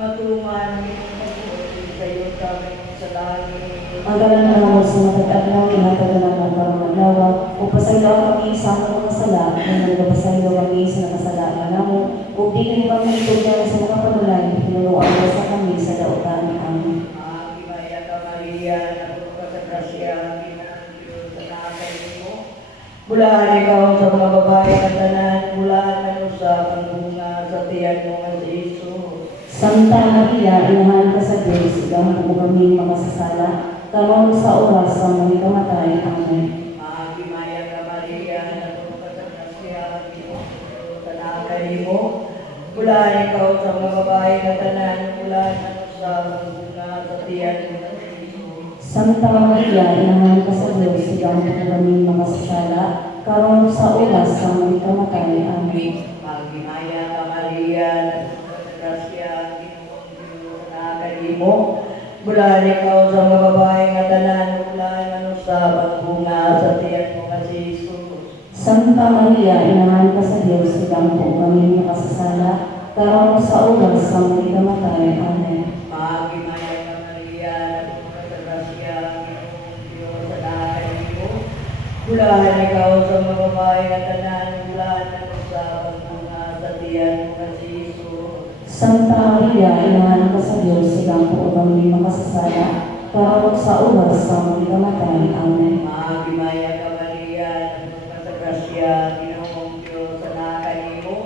Matuman itong pag-uwi sa iyo kami sa langit. Ang galang na naman sa matataglaw, tinatagalan ng paramanawa, upasaylaw kami sa mga kasala, na nagpapasaylaw kami sa nakasalanan namo, updigin kami ito dyan sa mga panulay, pinunuan mo sa kami sa dautan. Amen. Gimaya ka Maria, napuno ka sa grasya, Ginang Diyos sa nakakain mo. Bulaan ikaw sa mga babae at tanan, bulaan ano sa pangunga sa tiyan mo nga si Jesus. Santa Maria, inahan ka sa Diyos, ikaw po kami makasasala, kamang sa oras sa mga kamatay. Amen. Gimaya ka Maria, napuno ka sa grasya, Ginang Diyos sa nakakain mo. Bulaan ikaw sa mga babae at tanan, bulaan ano sa pangunga sa tiyan mo nga si Jesus. Santa Maria, inahan ka sa Diyos, ikaw po kami makasasala, kamang sa oras sa mga kamatay. Amen. Gimaya ka Maria, napuno ka sa grasya, Ginong Diyos sa nakakain mo. Bulaan ikaw sa mga babae nga tanan, bulaan ano sa pagbunga sa tiyan mo nga si Jesus. Santa Maria, inahan ka sa Diyos, ikaw po kami makasasala, kamang sa oras sa mga kamatay. Amen. Gimaya ka Maria, napuno ka sa grasya, Ginong Diyos sa nakakain mo. Bulaan ikaw sa mga babae nga tanan, bulaan ano sa pagbunga sa tiyan mo nga si Jesus. Santa Maria, inahan ka sa Diyos, ikaw po kami makasasala, kamang sa oras sa mga kamatay. Amen. Gimaya ka Maria, napuno ka sa grasya, Ginong Diyos sa nakakain mo.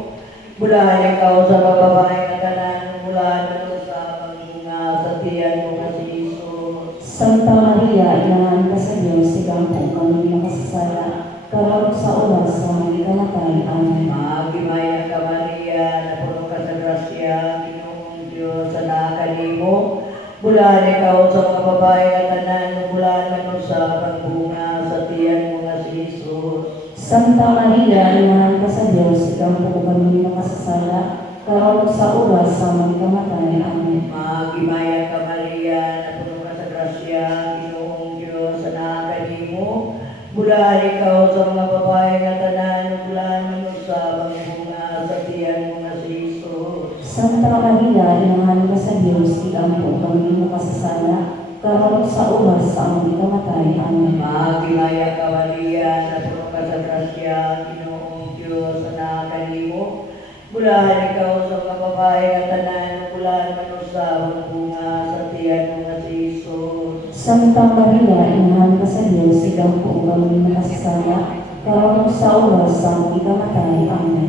Bulaan ikaw sa mga babae nga tanan, bulaan ano sa pagbunga sa tiyan mo nga si Jesus. Santa Maria, inahan ka sa Diyos, ikaw po kami makasasala, kamang sa oras sa mga kamatay. Amen. Gimaya ka Maria, napuno ka sa grasya, Ginong Diyos sa nakakain mo. Bulaan ikaw sa mga babae nga tanan, bulaan ano sa pagbunga sa tiyan mo nga si Jesus. Santa Maria, inahan ka sa Diyos, ikaw po kami makasasala, kamang sa oras sa mga kamatay. Amen. Gimaya ka Maria, napuno ka sa grasya, Ginong Diyos sa nakakain mo. Bulaan ikaw sa mga babae nga tanan, bulaan ano sa pagbunga sa tiyan mo nga si Jesus. Santa Maria, inahan ka sa Diyos, ikaw po kami makasasala, kamang sa oras sa mga kamatay. Amen. Gimaya ka Maria, napuno ka sa grasya, Ginong Diyos sa nakakain mo. Bulaan ikaw sa mga babae nga tanan, bulaan ano sa pagbunga sa tiyan mo nga si Jesus. Santa Maria, inahan ka sa Diyos, ikaw po kami makasasala, kamang sa oras sa mga kamatay. Amen.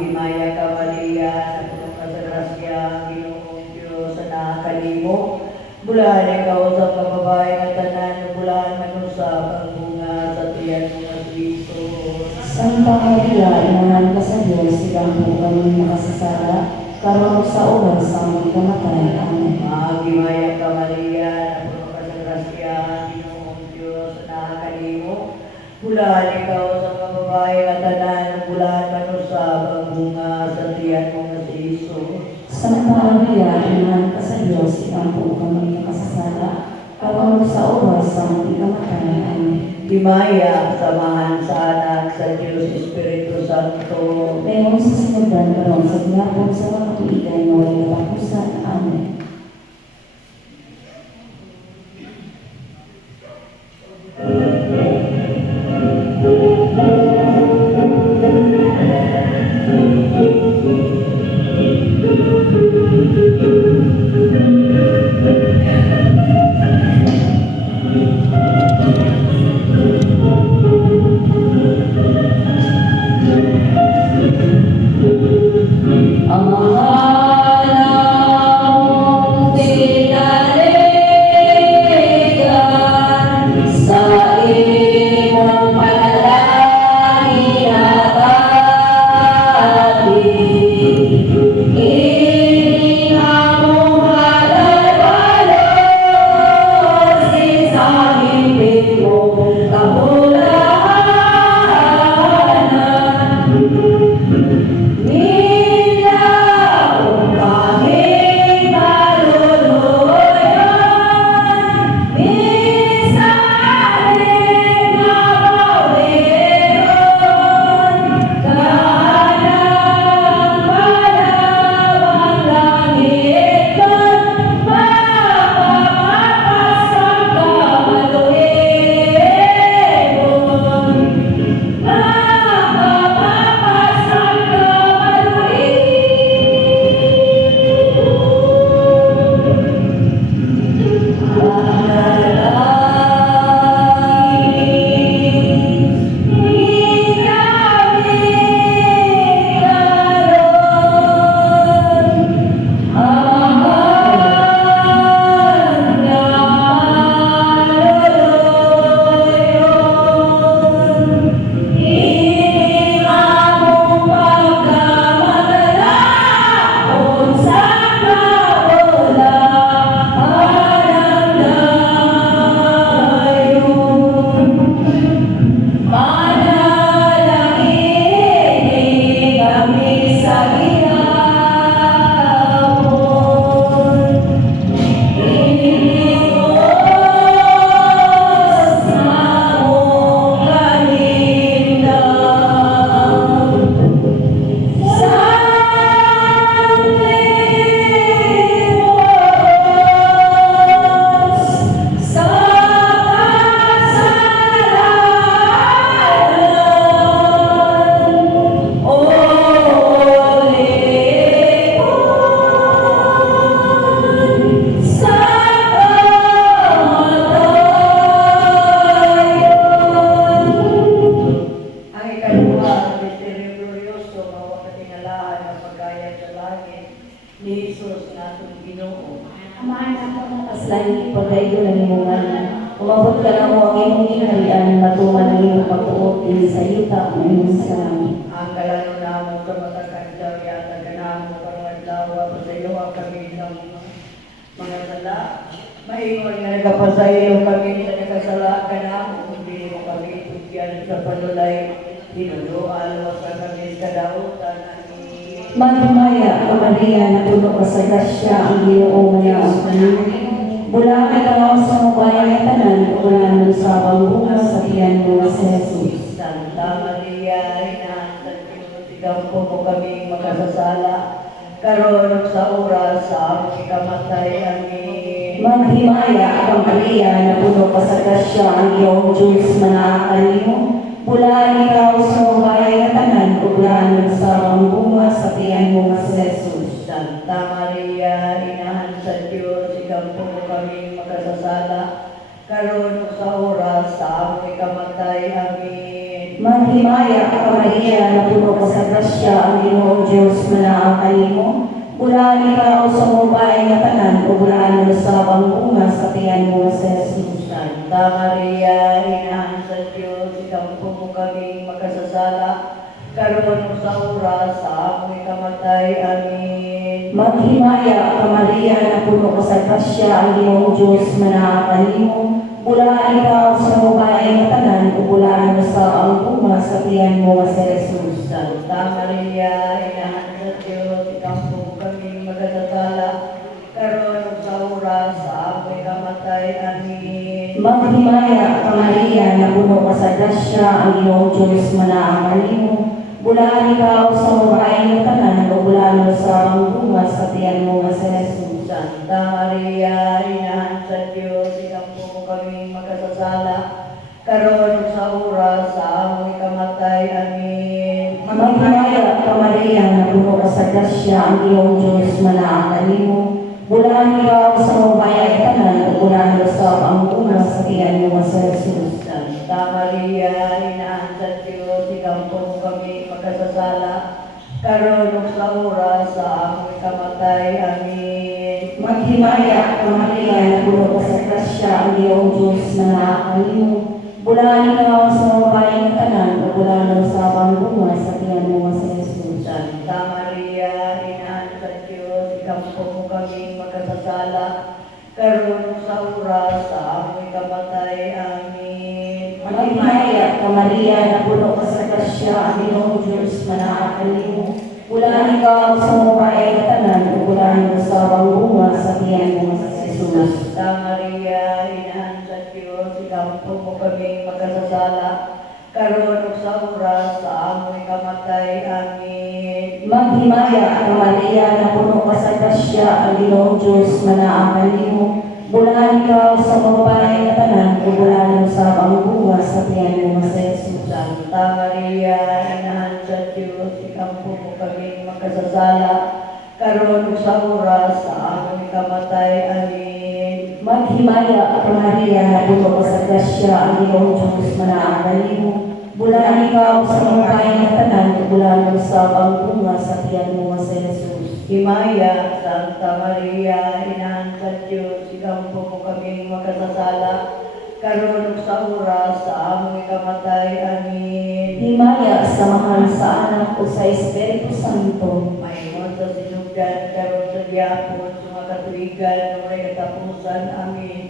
Gimaya ka Maria, napuno Bulan ikaw sa mga babae nga tanan, bulan manusap ang bunga sa tiyan mo nga si Jesus. Santa Maria, inahan ka sa Diyos, sigampo kami nakasasala, karon sa oras sa aming kamatay. Amen. Magimaya ka Maria, napuno ka sa grasya, Ginoong Diyos, nakakalimo. Bulan ikaw sa mga babae nga tanan, bulan manusap ang bunga sa tiyan mo nga si Jesus. Santa Maria, inahan ka sa Diyos, sigampo kami nakasasala, karon sa oras sa aming kamatay. Amen. Himaya, samahan sa anak sa Diyos Espiritu Santo. Mayroon sa sinagdan karon sa ginapon sa mga tuigan na walang katapusan. Amen. Ang mahal mong pinaligan sa imong panalangin at atin. Ining among halal-halal sa himig mong kapulahanan. Ang ikaduha, ang misteryo glorioso, mawa katingalahan ng pagkayat sa langit ni Jesus nga atong Ginoo. Amahan ako ng kaslain, pagkayo ng imungan. Umabot ka na mo ang imong ginarian, matuman ang imong pagtuot din sa yuta ng imong salamin. Ang kalano namo sa matakan daw yata ganamo karong adlaw sa iyo ang kami ng mga sala. Maingon nga nagapasaylo kami sa nakasala kanamo, hindi mo kami tugyan sa panulay. Hinuduan mo sa kami sa dautan ani. Magmaya ka Maria, na puno ka sa grasya, ang Ginoo nga ang kanimo. Bulangin ka sa mga bayan ng tanan, ulan ng sabang bunga sa tiyan mo si Jesus. Santa Maria, Ina ng Diyos, ikampo mo kami makasasala, karon sa oras sa aming ikamatay. Amen. Maghimaya ka Maria, na puno ka sa grasya, ang iyong Diyos manakakanimo. Bulaan ikaw sa mga bayan ng tanan, ulan ng sabang bunga sa tiyan mo si Jesus. Santa Maria, Inahan sa Diyos, ikampo mo kami makasasala, karon sa oras sa aming ikamatay. Amen. Maghimaya ka Maria, na puno ka sa grasya, ang Ginoo Diyos manakakanimo. Bulaan ikaw sa mga bahay nga tanan, o bulaan mo sa bunga sa tiyan mo sa Jesus. Santa Maria, Inahan sa Diyos, ikampo mo kaming makasasala, karon sa oras sa among ikamatay. Amen. Maghimaya ka Maria na puno ka sa grasya, ang Ginoong Diyos manaakan mo. Bulaan ikaw sa mga bahay nga tanan, o bulaan mo sa bunga sa tiyan mo sa Jesus. Santa Maria, Inahan sa Diyos, ikampo mo kaming makasasala, karon sa oras sa among ikamatay. Amen. Maghimaya ka Maria na puno ka sa grasya, ang Ginoong Diyos manaakan mo. Bulaan ikaw sa mga bahay nga tanan, o bulaan mo sa bunga sa tiyan mo sa Jesus. Santa Maria, Inahan sa Diyos, ikampo mo kaming makasasala, karon sa oras sa among ikamatay. Amen. Maghimaya ka Maria na puno ka sa grasya, ang Ginoong Diyos manaakan mo. Bulaan ikaw sa mga bahay nga tanan, o bulaan mo sa bunga sa tiyan mo sa Jesus. Santa Maria, Inahan sa Diyos, ikampo mo kaming makasasala, karon sa oras sa among ikamatay. Amen. Maghimaya ka Maria na puno ka sa grasya, ang Ginoong Diyos manaakan mo. Bulaan ikaw sa mga bahay nga tanan, o bulaan mo sa bunga sa tiyan mo sa Jesus. Santa Maria, Inahan sa Diyos, ikampo mo kaming makasasala, karon sa oras sa among ikamatay. Amen. Maghimaya ka Maria na puno ka sa grasya, ang Ginoong Diyos manaakan mo. Bulaan ikaw sa mga bahay nga tanan, o bulaan mo sa bunga sa tiyan mo sa Jesus. Santa Maria, Inahan sa Diyos, ikampo mo kaming makasasala, karon sa oras sa among ikamatay. Amen. Maghimaya ka Maria na puno ka sa grasya, ang Ginoong Diyos manaakan mo. Bulaan ikaw sa mga bahay nga tanan, o bulaan mo sa bunga sa tiyan mo sa Jesus. Santa Maria, Inahan sa Diyos, ikampo mo kaming makasasala, karon sa oras sa among ikamatay. Amen. Maghimaya ka Maria na puno ka sa grasya, ang Ginoong Diyos manaakan mo. Bulaan ikaw sa mga bahay nga tanan, o bulaan mo sa bunga sa tiyan mo sa Jesus. Himaya, Santa Maria, Inahan sa Diyos, ikampo mo kaming makasasala, karon sa oras sa among ikamatay. Amen. Himaya sa mahal sa anak o sa Espiritu Santo. Mayroon sa sinugdan, karon sa diapon, sa mga katuigan, na may katapusan. Amen.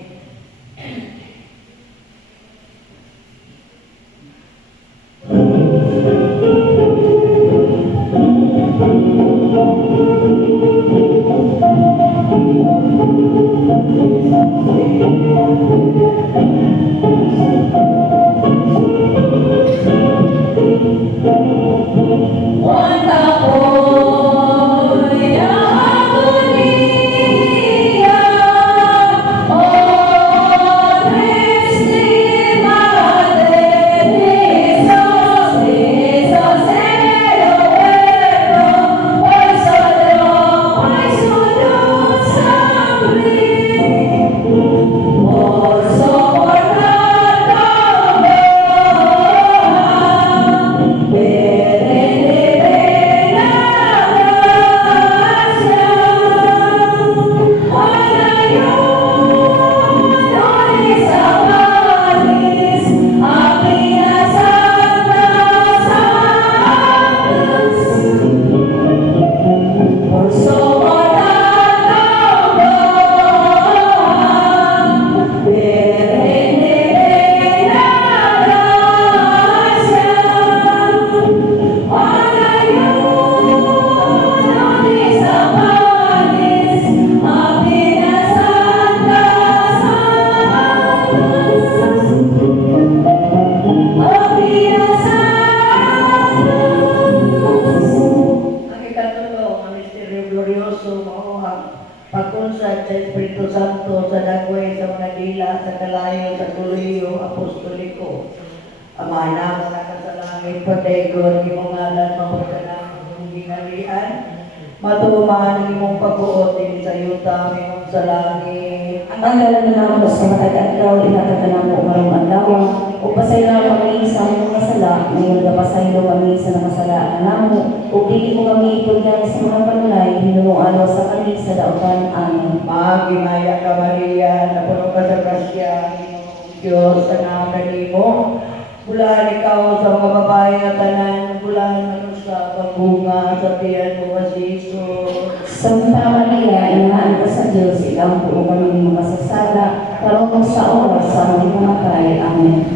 pagkunsad sa Espiritu Santo sa dagway sa mga dila sa kalayo sa tuloyo apostoliko. Ama na mga kasalangit pataygon imong ngalan mapagkanang imong gingharian. Matuman ang imong pagbuot din sa yuta imong sa langit. Ang dalan na mo sa matag adlaw inatatanan mo karong adlaw o pasaylo kami sa imong kasala ngayon pasaylo kami sa nakasala namo o dili mo kami ipugyan sa mga panulay pinunuan mo sa kami sa daotan. Amen. Maghimaya ka Maria, napuno ka sa grasya, Ginoong Diyos, anak kanimo. Bulan ikaw sa mga babae nga tanan, bulan sa pagbunga sa tiyan mo nga si Jesus. Santa Maria, inahan ka sa Diyos, ikaw po kami masasala, karong sa oras sa aming pamamatay. Amen.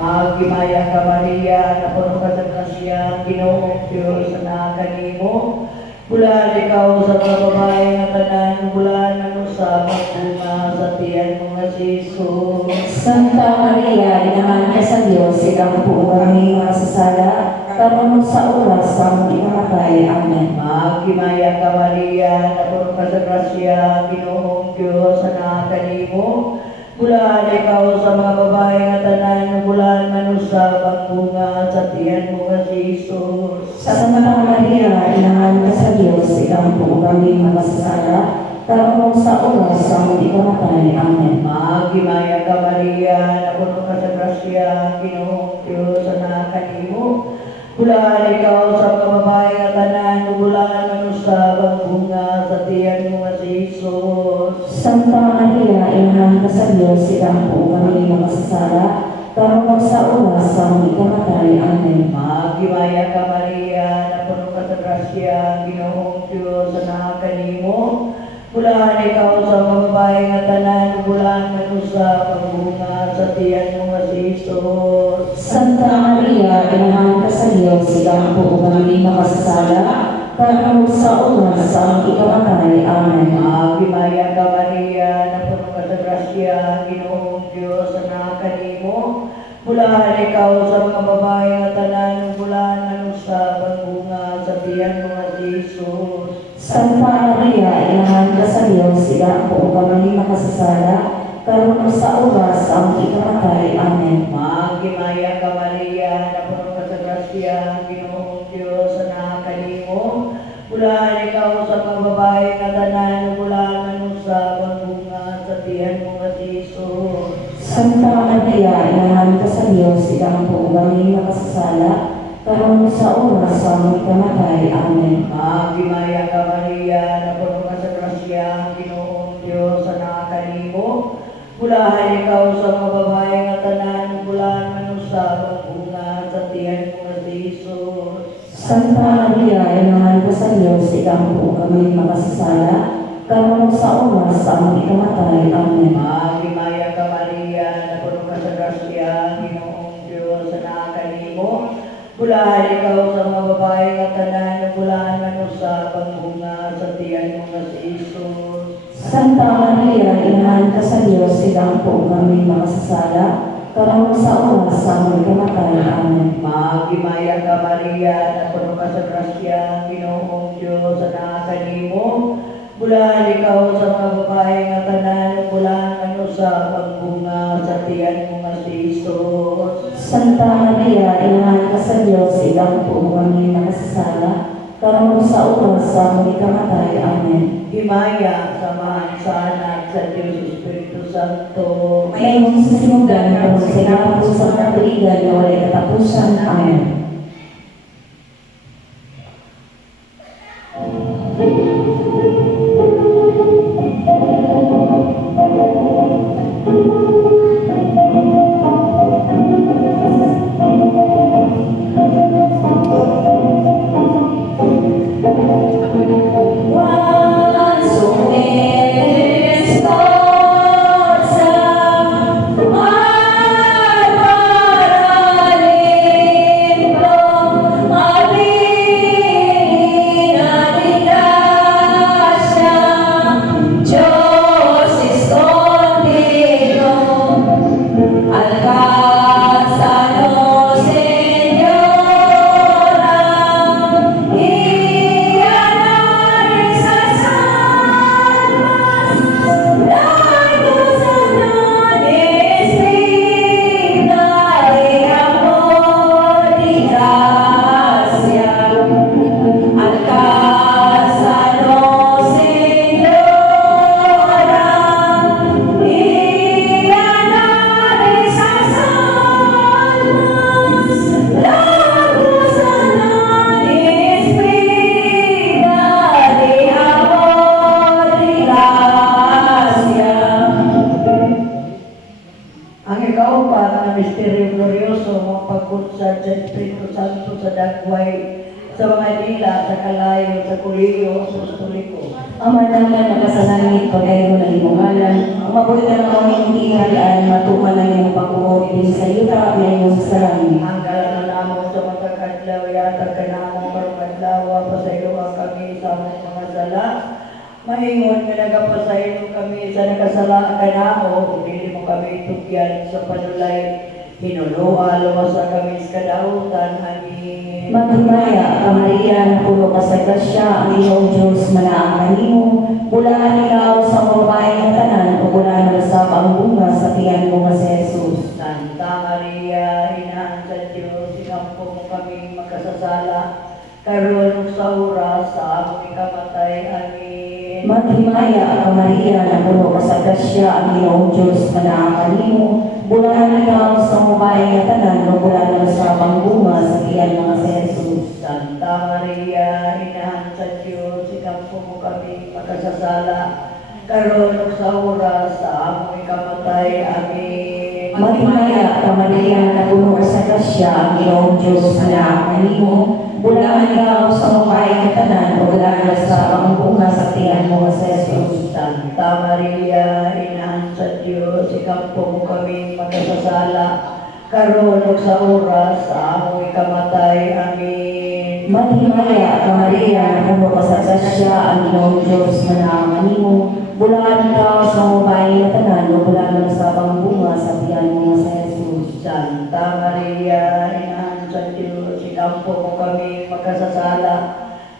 Maghimaya ka Maria, napuno ka sa grasya, Ginoong Diyos, anak kanimo. Bulan ikaw sa mga babae nga tanan, bulan sa pagbunga sa tiyan mo nga si Jesus. Santa Maria, inahan ka sa Diyos, ikaw po kami masasala, karong sa oras sa aming pamamatay. Amen. Maghimaya ka Maria, napuno ka sa grasya, Ginoong Diyos, anak kanimo. Bulan ikaw sa mga babae nga tanan, bulan sa pagbunga sa tiyan mo nga si Jesus. Santa Maria, inahan ka sa Diyos, ikaw po kami masasala, karong sa oras sa aming pamamatay. Amen. Maghimaya ka Maria, napuno ka sa grasya, Ginoong Diyos, anak kanimo. Bulan ikaw sa mga babae nga tanan, bulan sa pagbunga sa tiyan mo nga si Jesus. Santa Maria, inahan ka sa Diyos, ikaw po kami masasala, karong sa oras sa aming pamamatay. Amen. Maghimaya ka Maria, napuno ka sa grasya, Ginoong Diyos, anak kanimo. Bulan ikaw sa mga babae nga tanan, bulan sa pagbunga sa tiyan mo nga si Jesus. Santa Maria, inahan ka sa Diyos, ikaw po kami makasasala, karong sa oras sa aming pamamatay. Amen. Maghimaya ka Maria, napuno ka sa grasya, Ginoong Diyos, anak kanimo. Bulan ikaw sa mga babae nga tanan, bulan sa pagbunga sa tiyan mo nga si Jesus. Santa Maria, inahan ka sa Diyos, ikaw po kami makasasala, karong sa oras sa aming pamamatay. Amen. Maghimaya ka Maria, napuno ka sa grasya, Ginoong Diyos, anak kanimo. Bulan ikaw sa mga babae nga tanan, bulan sa pagbunga sa tiyan mo nga si Jesus. Santa Maria, inahan ka sa Diyos, ikaw po kami makasasala, karong sa oras sa aming pamamatay. Amen. Maghimaya ka Maria, napuno ka sa grasya, Ginoong Diyos, anak kanimo. Bulan ikaw sa mga babae nga tanan, bulan sa pagbunga sa tiyan mo nga si Jesus. Santa Maria, inahan ka sa Diyos, ikaw po kami makasasala, karong sa oras sa aming pamamatay. Amen. Maghimaya ka Maria, napuno ka sa grasya, Ginoong Diyos, anak kanimo. Bulan ikaw sa mga babae nga tanan, bulan sa pagbunga sa tiyan mo nga si Jesus. Santa Maria, inahan ka sa Diyos, ikaw po kami makasasala, karong sa oras sa aming pamamatay. Amen. Maghimaya ka Maria, napuno ka sa grasya, Ginoong Diyos, anak kanimo. Bulan ikaw sa mga babae nga tanan, bulan sa pagbunga sa tiyan mo nga si Jesus. Santa Maria, inahan ka sa Diyos, ikaw po kami makasasala, karong sa oras sa aming pamamatay. Amen. Himaya, samahan sa anak sa Diyos Espiritu Santo. Ngayon sa sinugan, karong sa ikapag sa katuligan na walay katapusan. Amen. tayo sa Kuliyo Apostoliko. Ama naman na kasalangit, pagkain mo ng iyong ngalan, ang mabuti na mga hindi halaan, matuman ng iyong pag-uot, din sa iyo na iyong salamin. Ang kalan namo sa magkakadlaw, yatag ka namo karukadlaw, pasaylo kami sa among mga sala. Mahingon nga nagapasaylo kami sa nakasala ka namo, hindi mo kami tugyan sa panulay. Hinuluha, lumasa kami sa kadautan. Amin. Maghimaya ka Maria, na puno ka sa grasya, ang iyong Diyos manaang kanimo, pulaan ikaw sa mga babae ng tanan, o pulaan mo sa pangbunga sa tiyan mo nga si Jesus. Santa Maria, Inahan sa Diyos, sinampo mo kami makasasala, karon sa oras sa among ikamatay. Amin. Maghimaya ka Maria, na puno ka sa grasya, ang iyong Diyos manaang kanimo, pulaan ikaw sa mga babae ng tanan, o pulaan mo sa pangbunga sa tiyan mo nga si Jesus. Santa Maria, Inahan sa Diyos, sinampo mo kami makasasala, karon sa oras sa among ikamatay. Amin. Maghimaya ka Maria, na puno ka sa grasya, ang iyong Diyos manaang kanimo, pulaan ikaw sa mga babae ng tanan, o pulaan mo sa pangbunga sa tiyan mo nga si Jesus. Santa Maria, Inahan sa Diyos, ikampo mo kami magkasasala, karon ug sa oras sa among ikamatay. Amin. Maghimaya ka Maria, na puno ka sa grasya, ang iyong Diyos manaang kanimo, pulaan ikaw sa mga babae ng tanan, o pulaan mo sa pangbunga sa tiyan mo nga si Jesus. Santa Maria, Inahan sa Diyos, ikampo mo kami magkasasala,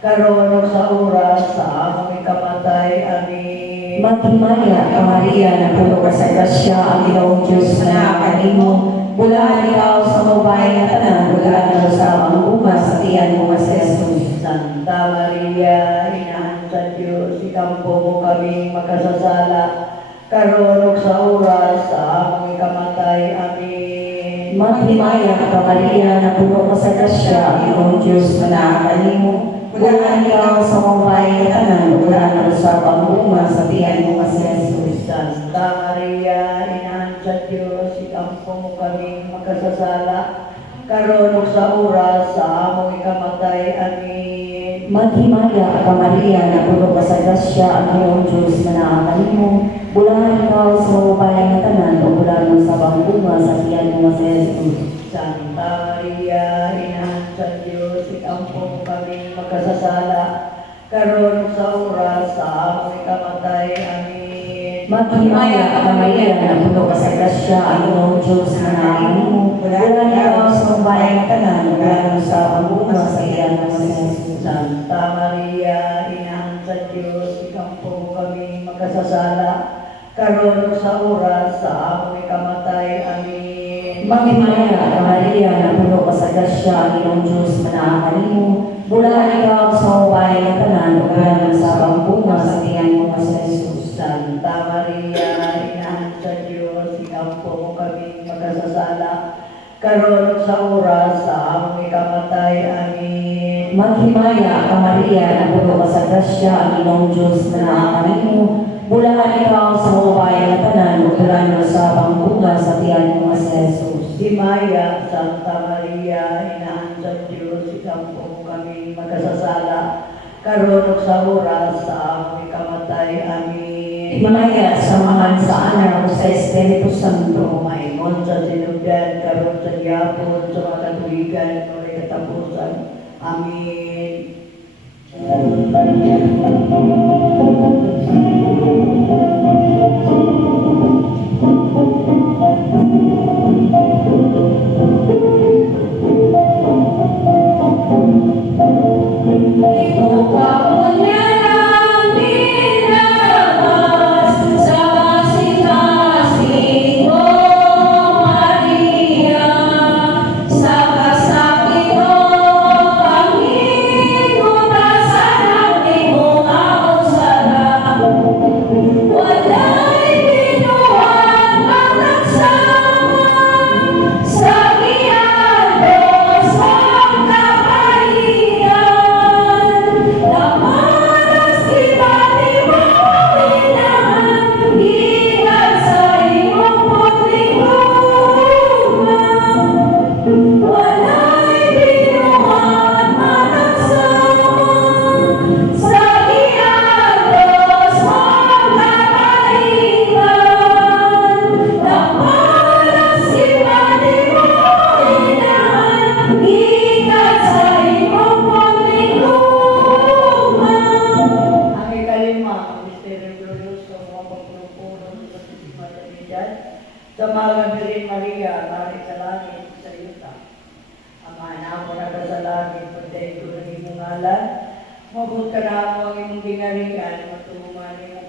karon ug sa oras sa among ikamatay. Amin. Maghimaya ka Maria, na puno ka sa grasya, ang iyong Diyos manaang kanimo, pulaan ikaw sa mga babae ng tanan, o pulaan mo sa pangbunga sa tiyan mo nga si Jesus. Santa Maria, Inahan sa Diyos, ikampo mo kami magkasasala, karon ug sa oras sa among ikamatay. Amin. Maghimaya ka Maria, na puno ka sa grasya, ang iyong Diyos manaang kanimo, pulaan ikaw sa mga babae ng tanan, o pulaan mo sa pangbunga sa tiyan mo nga si Jesus. Santa Maria, Inahan sa Diyos, ikampo mo kami magkasasala, karon ug sa oras sa among ikamatay. Amin. Maghimaya ka Maria, na puno ka sa grasya, ang iyong Diyos manaang kanimo, pulaan ikaw sa mga babae ng tanan, o pulaan mo sa pangbunga sa tiyan mo nga si Jesus. Santa Maria, Inahan sa Diyos, ikampo mo kami magkasasala, karon ug sa oras sa among ikamatay. Amin. Maghimaya ka Maria, na puno ka sa grasya, ang iyong Diyos manaang kanimo, pulaan ikaw sa mga babae ng tanan, o pulaan mo sa pangbunga sa tiyan mo nga si Jesus. Santa Maria, Inahan sa Diyos, ikampo mo kami magkasasala, karon ug sa oras sa among ikamatay. Amin. Maghimaya ka Maria, na puno ka sa grasya, ang iyong Diyos manaang kanimo, pulaan ikaw sa mga babae ng tanan, o pulaan mo sa pangbunga sa tiyan mo nga si Jesus. Santa Maria, Inahan sa Diyos, ikampo mo kami magkasasala, karon ug sa oras sa among ikamatay. Amin. Maghimaya ka Maria, na puno ka sa grasya, ang iyong Diyos manaang kanimo, pulaan ikaw sa mga babae ng tanan, o pulaan mo sa pangbunga sa tiyan mo nga si Jesus. Himaya, Santa Maria, Inahan sa Diyos, ikampo mo kami magkasasala, karon ug sa oras sa among ikamatay. Amin. Himaya samahan sa Anak o sa Espiritu Santo. Maingon sa sinugdan, karon sa gyapon, sa mga katuligan, may katapusan. Amin. Sa kasakit mo, Panginoon,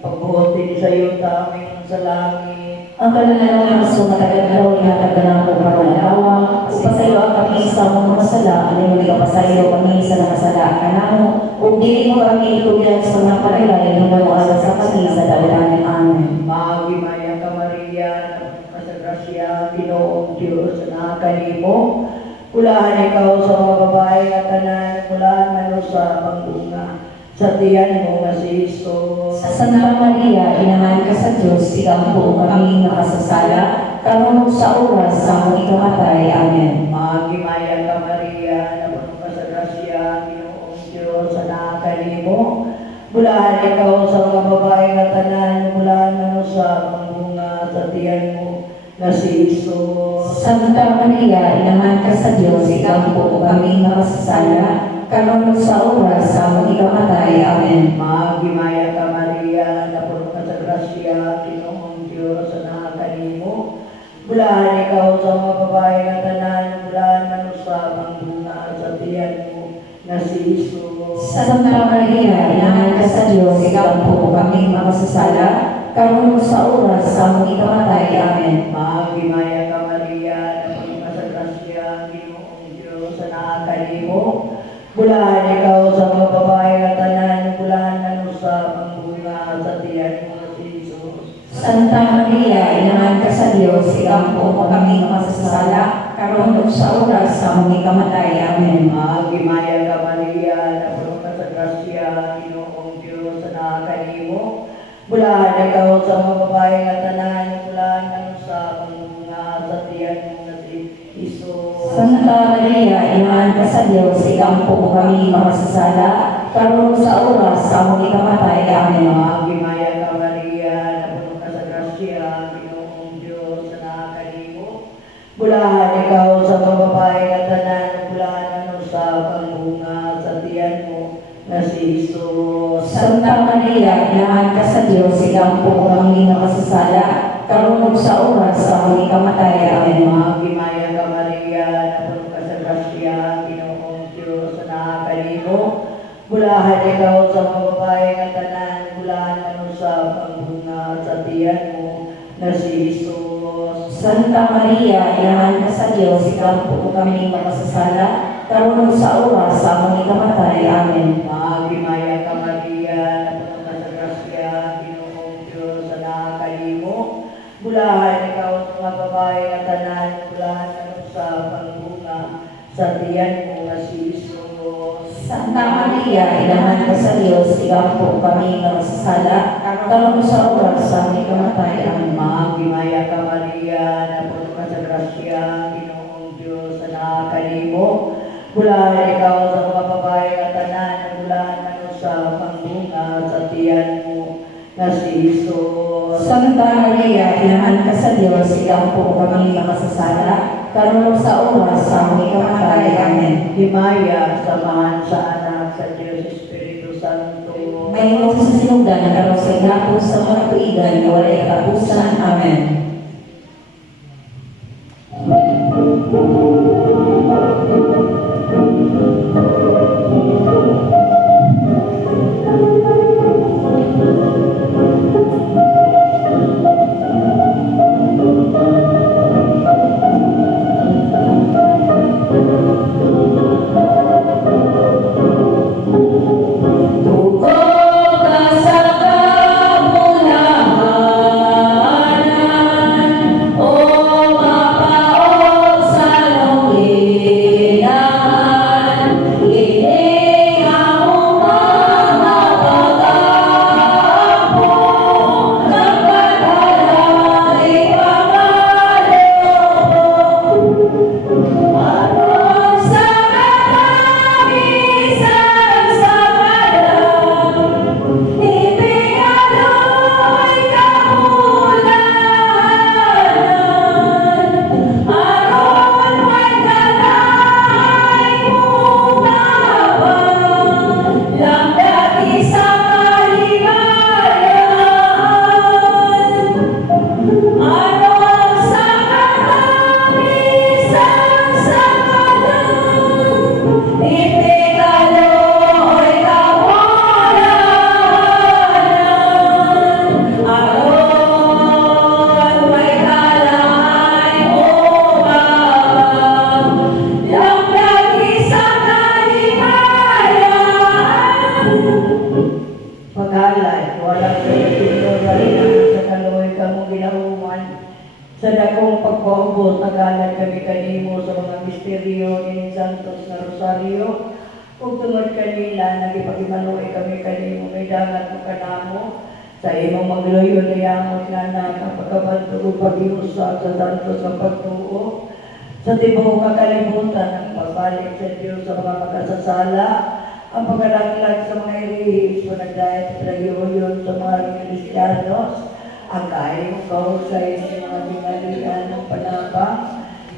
Pagbuot din sa iyo taming sa langit. Ang kalalalang aso matagal daw ihatag na po karulawa. Upasayo ang kami sa mga masala, alam mo ikapasayo kami sa nakasala ka na mo. Ug dili mo kami itugyan sa mga pagilay, hanggang mo alas sa kami sa daulanan. Amen. Magimaya ka Maria, napuno ka sa grasya, Ginoong Diyos na kanimo. Ulahan ikaw sa mga babae at tanan, ulahan man sa pangbunga. Sa tiyan mo nga si Jesus. Santa Maria, inahan ka sa Diyos, ikaw po kami nakasasala, kamunod sa oras sa mong ikamatay. Amen. Magimaya ka Maria, napuno ka sa grasya, Ginoong Diyos na kanimo. Bulahan ikaw sa mga babae at tanan, bulahan man sa pangbunga. Sa tiyan mo nga si Jesus. Santa Maria, inahan ka sa Diyos, ikaw po kami nakasasala, kamunod sa oras sa mong ikamatay. Amen. Magimaya ka Maria, napuno ka sa grasya, Ginoong Diyos na kanimo. Bulahan ikaw sa mga babae at tanan, bulahan man sa pangbunga. Sa tiyan mo nga si Jesus. Santa Maria, inahan ka sa Diyos, ikaw po kami makasasala, kamunod sa oras sa mong ikamatay. Amen. Magimaya ka Maria, napuno ka sa grasya, Ginoong Diyos na kanimo. Bulahan ikaw sa mga babae at tanan, bulahan man sa pangbunga. Sa tiyan mo nga si Jesus. Santa Maria, inahan ka sa Diyos, ikaw po kami makasasala, kamunod sa oras sa mong ikamatay. Amen. Magimaya ka Maria, napuno ka sa grasya, Ginoong Diyos na kanimo. Bulahan ikaw sa mga babae at tanan, bulahan man sa pangbunga. Sa tiyan mo nga si Jesus. Santa Maria, inahan ka sa Diyos, ikaw po kami makasasala, kamunod sa oras sa mong ikamatay. Amen. Magimaya ka Maria, napuno ka sa grasya, Ginoong Diyos na kanimo. Bulahan ikaw sa mga babae at tanan, bulahan man sa pangbunga. Sa tiyan mo nga si Jesus. Santa Maria, inahan ka sa Diyos, ikaw po kami nakasasala, kamunod sa oras sa mong ikamatay. Amen. Magimaya ka Maria, napuno ka sa grasya, Ginoong Diyos na kanimo. Bulahan ikaw sa mga babae at tanan, bulahan man sa pangbunga. Sa tiyan mo na si Jesus. Santa Maria, inahan ka sa Diyos, ikaw po kami makasasala, kamunod sa oras sa mong ikamatay. Amen. Magimaya ka Maria, napuno ka sa grasya, Ginoong Diyos na kanimo. Bulahan ikaw sa mga babae at tanan, bulahan man sa pangbunga. Sa tiyan mo nga si Jesus. Santa Maria, inahan ka sa Diyos, ikaw po kami makasasala, kamunod sa oras sa mong ikamatay. Amen. Magimaya ka Maria, napuno ka sa grasya, Ginoong Diyos na kanimo. Bulahan ikaw sa mga babae at tanan, bulahan man sa pangbunga. Sa tiyan mo nga si Jesus. Santa Maria, inahan ka sa Diyos, ikaw po kami makasasala, kamunod sa oras sa mong ikamatay. Amen. Himaya, samahan sa anak, sa Diyos Espiritu Santo. May mo sa sinugdan, karon sa gapos sa mga tuigan, walay kapusan. Amen. Tuko ka sa kapunahan, paghalay, wala sa itinura rin sa kaloy kamong ginauman. Sa dakong pagpaubos, nagalan kami kanimo sa mga misteryo ni Santos na Rosario. Kung tungod kanila, nagipagimanoy kami kanimo, may dagat mo kanamo. Sa imong magluyo na yamot nga na kapagkabanto pag-iusap sa Santos sa pagtuo. Sa tibong kakalimutan ang pagbalik sa Diyos sa mga makasasala, ang pagkalaglag sa mga irihis, panagdahit sa trayoyon sa mga Kristiyanos, ang kahit kahusay sa mga tingalian ng panabang,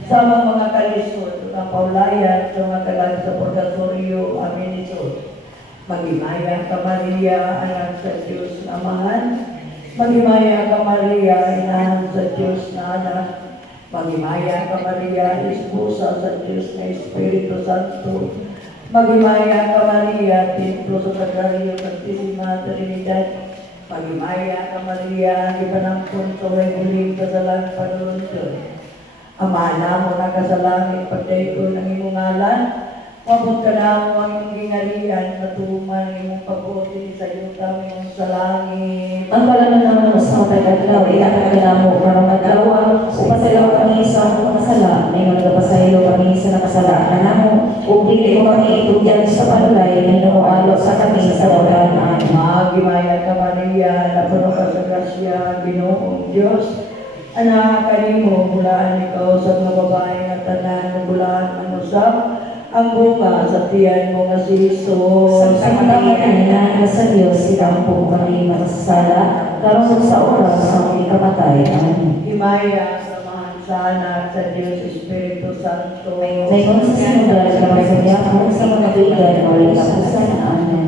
sa mga kalisod, ang paulayan sa mga kalag sa purgatorio, amin ito. Magimaya ka Maria, anak sa Diyos na Amahan. Magimaya ka Maria, inahan sa Diyos na Anak. Magimaya ka Maria, esposa sa Diyos na Espiritu Santo. Magimaya ka Maria, templo sa Sagrario Santisima Trinidad. Magimaya ka Maria, ipanampun sa way muling kasalang panuluntun. Amana mo na kasalangit, pagday ko ng imong ngalan. Mabot ka na mo ang iyong gingalian, matuman ang iyong pagbuti sa iyong tamang sa langit. Ang kalaman naman sa matay adlaw, iatag ka mo karong adlaw, upasalaw kami sa mga sala, may magapasaylo kami sa nakasalaan namo, ug dili mo kami itugyan sa panulay, ninualo sa kami sa wala. Magimaya ka Maria, napuno ka sa grasya, Ginoong Diyos. Anak kanimo, bulaan ikaw sa mga babae na tanan, bulaan ang usap, ang bunga sa tiyan mo nga si Jesus. Sa kanila sa Diyos, silang po kami makasasala, karong sa oras sa mga kamatay. Amen. Himaya sa mahal sa anak sa Diyos Espiritu Santo. Ngayon sa sinundan, karong sa diakon sa mga tuigan, walang kapusan. Amen.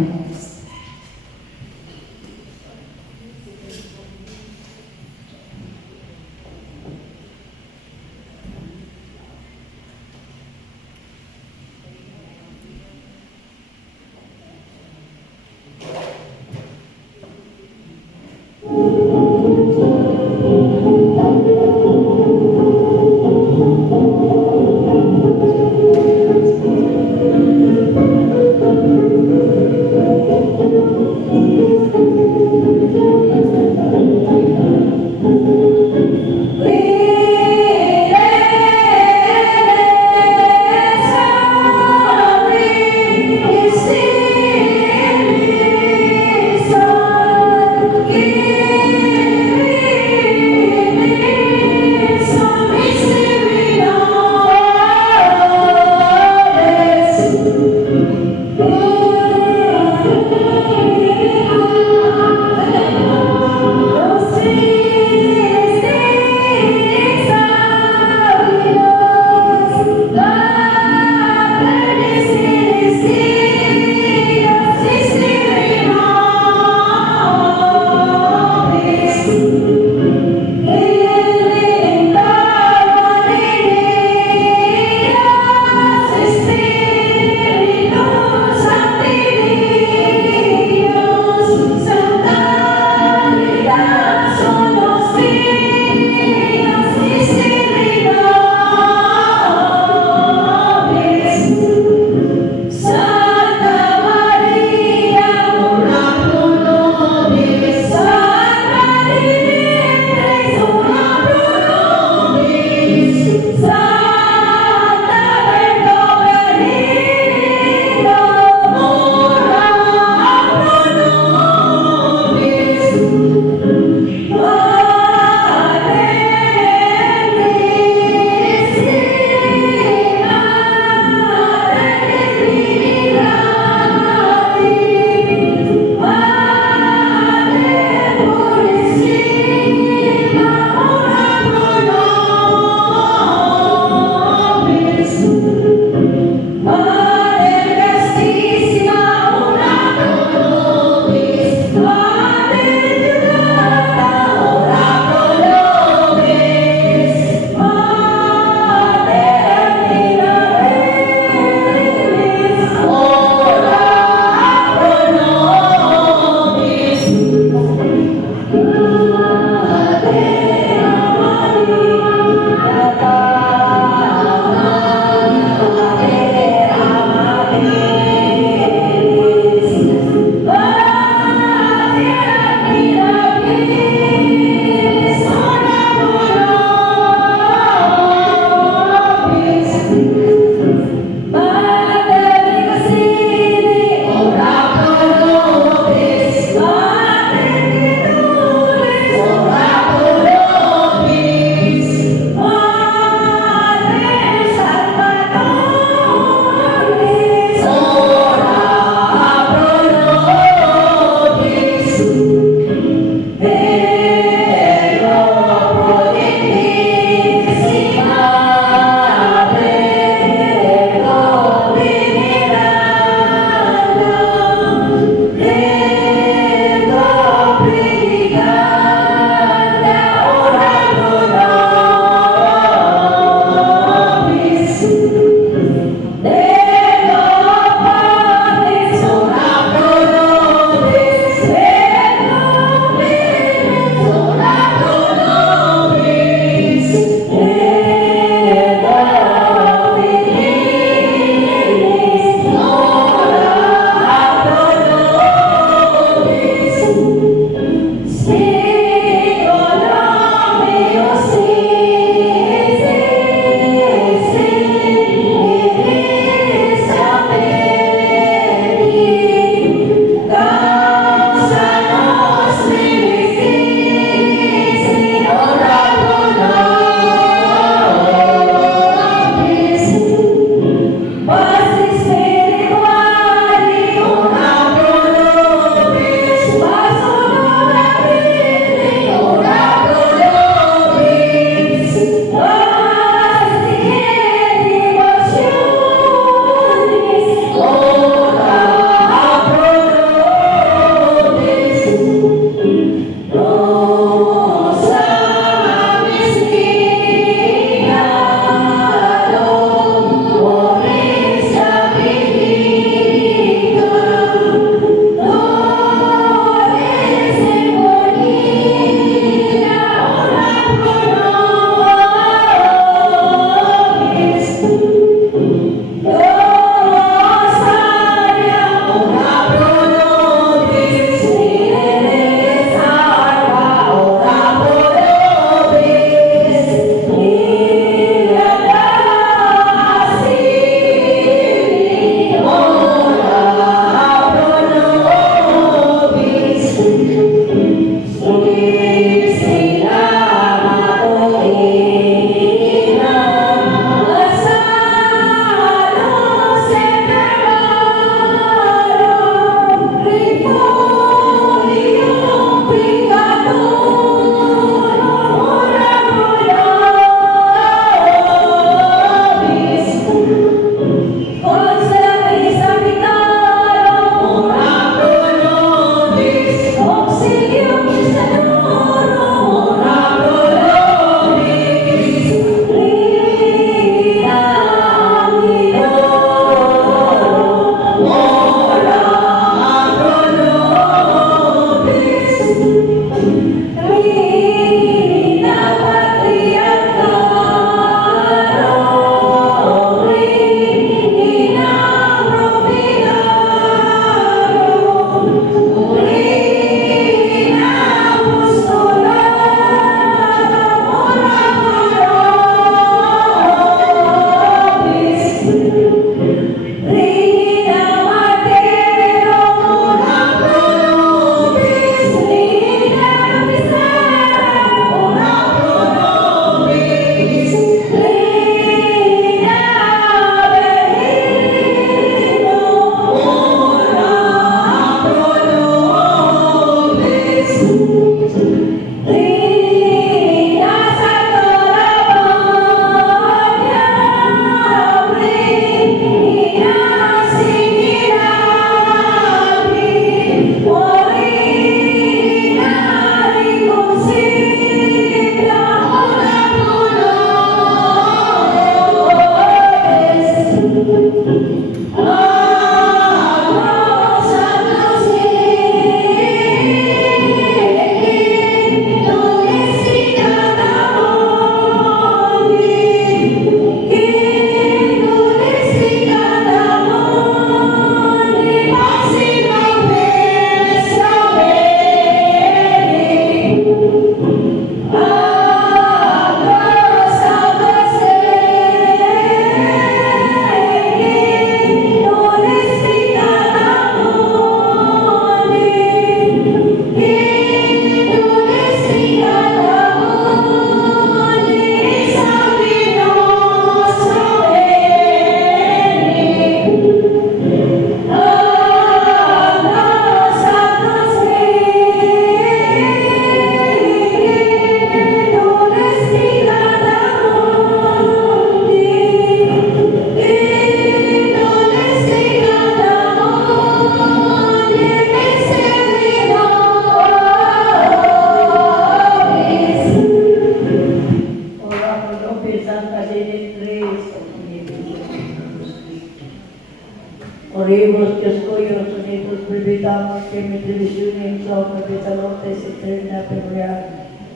que me televisione so capitalote si terna peruia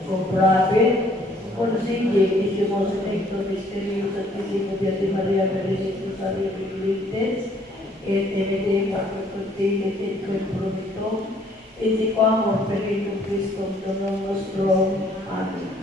con prophet consigli che si mose necto misterioso che si podia di Maria Vergine Rosario Viglites et evede per tutti e quel prometto e si quamor per il Cristo Dono nostro. Amen.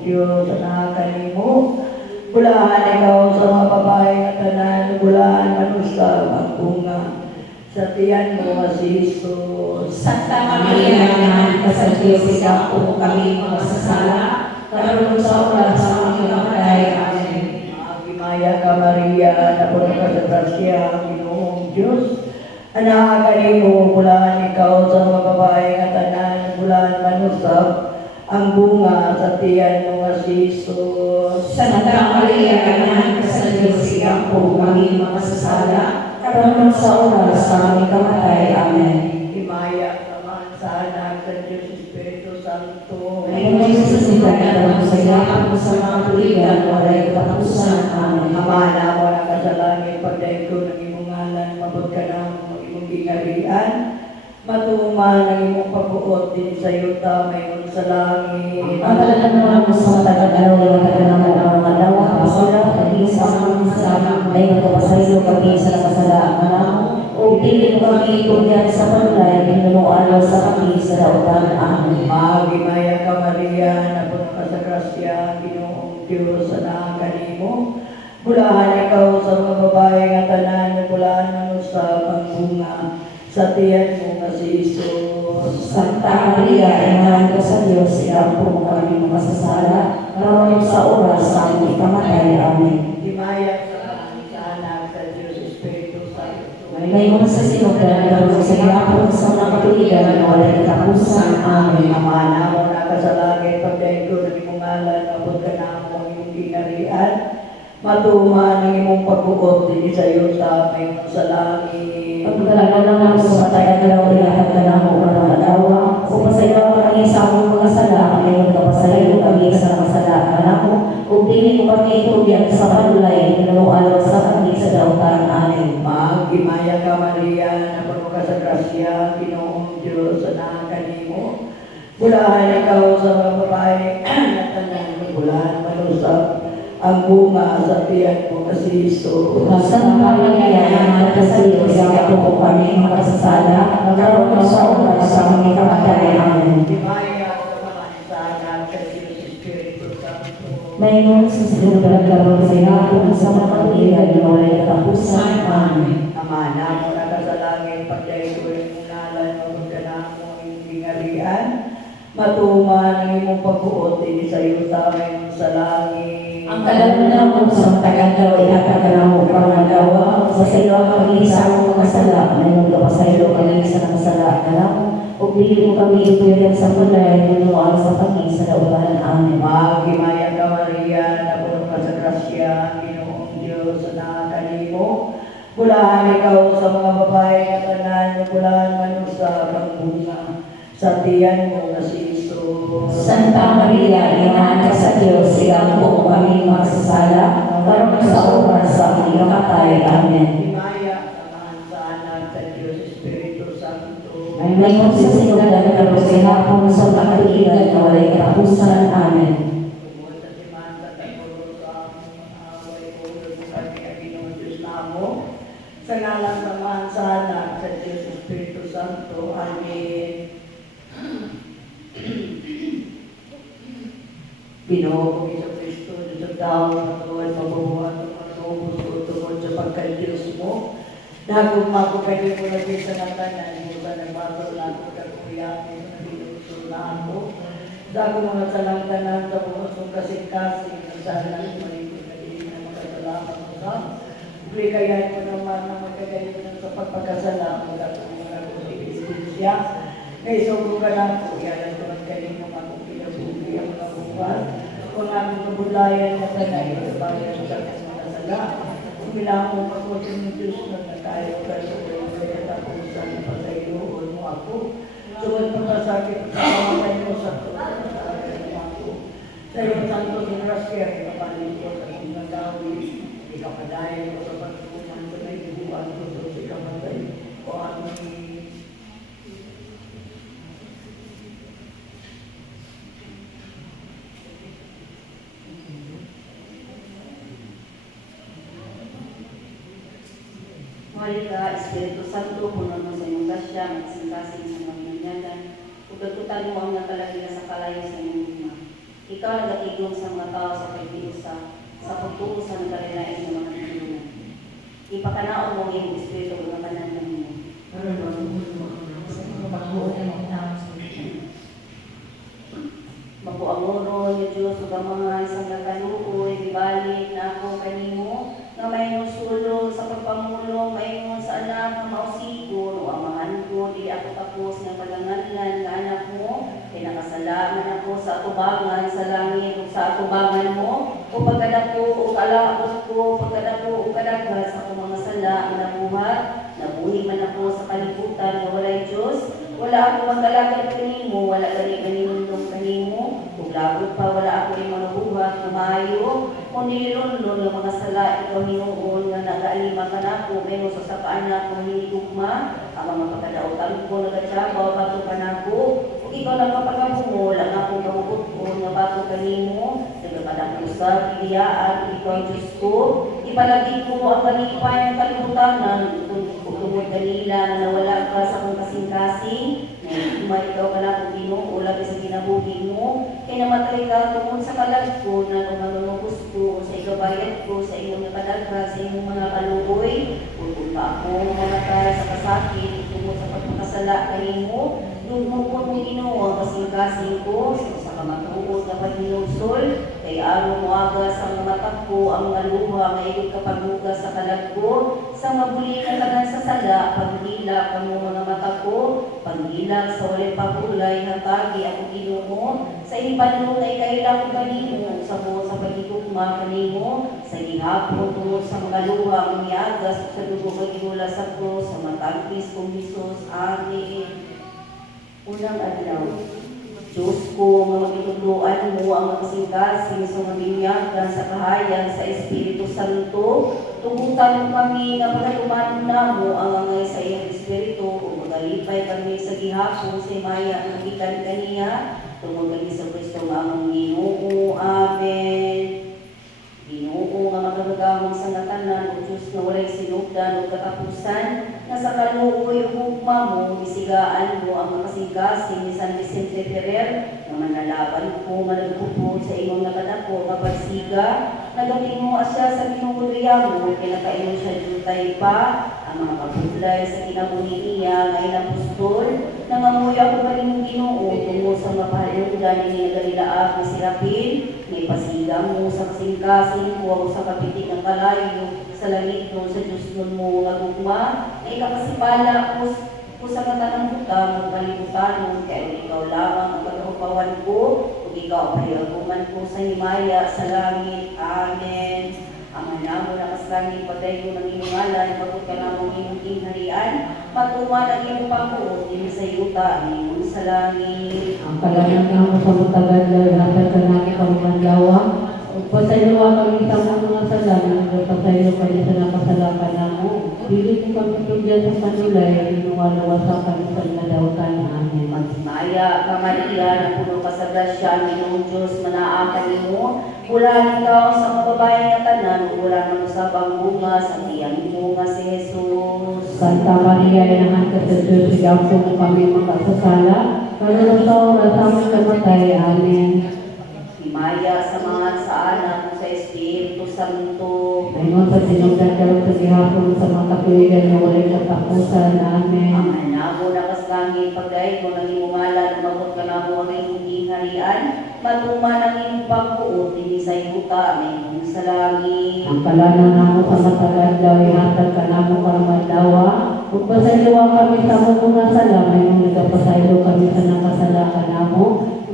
Ginoong Diyos, anak kanimo. Bulahan ikaw sa mga babae nga tanan, bulahan manusab ang bunga. Sa tiyan mo nga si Jesus. Santa Maria, Ina ka sa Diyos, ikaw po kami magsasala, karon sa oras sa aming kamatay. Amen. Agimaya ka Maria, napuno ka sa grasya ang Ginoong Diyos. Anak kanimo, bulahan ikaw sa mga babae nga tanan, bulahan manusab ang bunga sa tiyan mo nga si Jesus. Santa Maria, Ina ka sa Diyos, ikaw po kami magsasala, karon sa oras sa aming kamatay. Amen. Himaya naman sa anak sa Diyos Espiritu Santo. Ngayon sa sisipan at sa yapan sa mga tuligan, walay katapusan. Amen. Ama na mo na kasalangit, pagdaig ko ng imong ngalan, mabot ka na mo imong gingarian. Matuman ang imong pagbuot din sa yuta, mayon sa langit. Ang talagang naman mo sa taga-araw yung taga-namu ang mga dawa, pasala, kami sa mga masama, may magkapasaylo kami sa nakasala, manamo, o pili mo kami itungyan sa panulay, pinunualo sa kami sa dautan. Amen. Magimaya ka Maria, napuno ka sa grasya, Ginoong Diyos, anak kanimo. Bulahan ikaw sa mga babae nga tanan, bulahan mo sa pangbunga. Sa tiyan mo nga si Jesus. Santa Maria, Ina ka sa Diyos, ikaw po kami masasala, karon sa oras sa aming kamatay. Amen. Himaya sa anak sa Diyos Espiritu Santo. Ngayon sa sinugdan, karon sa yapon sa mga katuligan, walay katapusan. Amen. Ama na mo na ka sa langit, pagdaig ko ng imong ngalan, mabot ka na mo ang imong ginarian. Matuman ang imong pagbuot din sa iyo sa mayon sa langit. Pagkalaga naman sa matay at araw, ilahat ka na mo ng adawa, o pasayaw kami sa among mga sala, ngayon kapasayaw kami sa mga sala, manamo, o dili ko kami itugyan sa panulay, pinunualo sa kami sa dautan. Amen. Magimaya ka Maria, napuno ka sa grasya, Ginoong Diyos, anak kanimo. Bulahan ikaw sa mga babae, na tanan, bulahan manusab ang bunga sa tiyan mo kasi Jesus. Santa Maria, Ina ka sa Diyos, ikaw po kami makasasala, karon sa oras sa aming kamatay. Amen. Himaya naman sa anak sa Diyos Espiritu Santo. Ngayon sa sinugdan, karon sa yapon sa mga katuligan, walay katapusan. Amen. Ama na mo na ka sa langit, pagdaig ko yung ngalan, mabot ka na mo yung ginarian. Matuman ang imong pagbuot din sa iyo sa amin sa langit. Ang kalagunan mo sa taga-daw, ihatag ka na mo ang dawa, sa sayo kami sa among mga sala, ngayon kapasaylo kami sa nakasala ka na mo, o pili mo kami ituyan sa kulay, pinunuan sa kami sa dautan. Amen. Magimaya ka Maria, napuno ka sa grasya, Ginoong Diyos, anak kanimo. Bulahan ikaw sa mga babae nga tanan, bulahan man sa pangbunga. Sa tiyan mo nga si Jesus. Santa Maria, Ina ka sa Diyos, ikaw po kami magsasala, karon sa oras sa aming kamatay. Amen. Himaya naman sa anak sa Diyos Espiritu Santo. Ngayon sa sinugdan, karon sa hapon sa mga katuligan, walay katapusan. Amen. Tungkol sa timan sa tagulo sa aming away, ulod mo kami ang Ginoong Diyos namo. Sa ngalan naman sa anak sa Diyos Espiritu Santo. Amen. Ginoo kong Iso Kristo, Diyos ang tao, patuwan, mabubuhat, at manubos ko tungkol sa pagka-Diyos mo. Nagugma ko kayo mo na sa natanan, mo sa nagbaso na ako, kakuyakin, na binuso na ako. Sa ako mga salangtanan, sa bukas mong kasing-kasing, ang sana malikod na hindi na makasalamat mo sa. Uli kaya ko naman na magkagayon sa pagpagkasalamat at ang mga konsistensya. Naisog ka lang po, yan ko ang kanino akong pinabuti ang mga buwan. Kung aming kabulayan na tanay, bayan sa mga sala. Kung bilang mo pagkutin ng Diyos na tayo kayo, kaya tapusan na pasayloon mo ako. Sugod pagkasakit sa kamatay mo sa tulad mo ako. Sa iyong santo ng rasya, ikapalit ko sa kong nagawi. Ikapadayan ko sa pagkuman sa may buwan ko sa ikamatay. O aming Muli ka, Espiritu Santo, puno mo sa iyong grasya, magsingkasing sa mga binanyagan, ugatutan mo ang nakalagila sa kalay sa iyong lima. Ikaw nagatigong sa mga tao sa pagbiusa, sa pagtuo sa nagkalilain ng mga tinulungan. Ipakanaon mo ang iyong espiritu ng kanan mo. Mapuamoro ni Diyos ug amahan sa nagkaluoy gibalik na ako kanimo nga mayong sulod sa pagpamulong mayong sa anak nga mausikon o amahan ko dili ako tapos nga paganganlan nga anak mo kay nakasalaman ako sa atubangan sa langit ug sa atubangan mo o pagkadako o kalabot ko pagkadako o kadaghan sa akong mga sala nga nabuhat nabuhi man ako sa kalibutan nga walay Diyos wala ako magkalagad kanimo, wala gani manimundong kanimo, kung lagot pa wala ako yung manubuhat na maayo, kung nililunlon ng mga sala, ikaw hinuon nga nag-aalima ka na ako, meron sa sakaan na akong hinigugma, ang mga pagkadautan ko, nag-atsabaw, bato ka na ako, kung ikaw lang kapagabungo, lang akong kamukot ko, nga bato kanimo, nagkapadang usap, iliyaan, ikaw ang Diyos ko, ipalagi ko ang kalipay ng kalibutanan, tungkol kanila na nawala ka sa akong kasing-kasing, na ikaw ka lang kung Ginoo, labi sa ginabuhi mo, kaya namatay ka tungkol sa kalag ko, na lumalunubos ko, sa ikabayad ko, sa iyong nakadagha, sa iyong mga kaluoy, pupunta ako, mamatay sa kasakit, tungkol sa pagpapasala kanimo, lumupot mo Ginoo ang kasing-kasing ko, sa kamatuod na paghinusol, kay araw mo aga sa mga mata ko, ang mga luha, nga iyong kapaghuga sa kalag ko, sa mabuli na kanan sa sala, paghila ka mo mga mata ko, paghilag sa walay pagulay, hatagi ako Ginoo, sa ipanulong na ikailang ko kanimo, sa buo sa pagigugma kanimo, sa gihapon tungod sa mga luha, ang miagas, sa dugo pagigula sa krus, sa matagpis kong Jesus, Amen. Unang adlaw, Diyos ko, nga magituluan mo ang makasingkasing sa mabinyagan sa kahayan sa Espiritu Santo. Tugutan mo kami nga pagkatumanon na mo ang angay sa iyong Espiritu o magalipay kami sa gihapon sa maya ang magikan kaniya. Tungod kami sa Kristo nga among Ginoo. Amen. Ginoo nga magagagamang sa natanan o Diyos na walay sinugdan o katapusan nga sa kaluoy o hugma mo, isigaan mo ang makasingkasing ni San Vicente Ferrer na manalaban ko malagpupod sa imong nakadako nga pagsiga nagating mo asya sa kinugudriya mo kinakainom siya jutay pa ang mga kapudlay sa kinabuhi niya nga inapostol nangamuy ako kalimong Ginoo tungo sa mapahalungan ni nagalilaag na sirapin ni pasiga mo sa kasingkasing ko sa kapitik ng kalayo sa langit mo sa Diyos mo nga gugma ay kakasipala ko sa katanang butang ng kalibutan kaya ikaw lamang ang kagawapan ko kung ikaw ay aguman ko sa himaya sa langit. Amen. Ama namo na kaslangit pagdayo ng iyong ngalan, pagod ka namang iyong tingharian, matuwa ng iyong pangkuot, din sa yuta, iyong sa langit. Ang kalanan mo sa matagal na hatag ka namin karumanlawa, pasayawa kami sa mga salamin, pasayawa kami sa nakasalakan na mo. Pilit mo kami tugyan sa panulay, inuwalawa kami sa nadawtan. Amen. Magsimaya ka Maria, na puno ka sa grasya, ang Ginoong Diyos, manaakan mo, bulan ikaw sa mga babae nga tanan, bulan mo sa bangbunga, sa tiyang mo nga si Jesus. Santa Maria, inahan ka sa Diyos, sigaw mo kami makasasala, karoon sa oras aming kamatay. Amen. Himaya sa mga sa anak mo sa Espiritu Santo. Ayun sa sinugdan karoon sa gihapon sa mga kapiligan na walay katapusan. Amen. Ang anamo na kaslangit, pagdaig mo ng iyong ngalan, umabot ka na mo ang iyong harian, matuma ng iyong pagbuot, hindi sa yuta, mayroon sa langit. Ang kalanan na mo sa matagal daw, ihatag ka na mo karumanlawa, kung pasaylo kami sa mga sala, mayroon nagapasaylo kami sa nakasalakan na mo,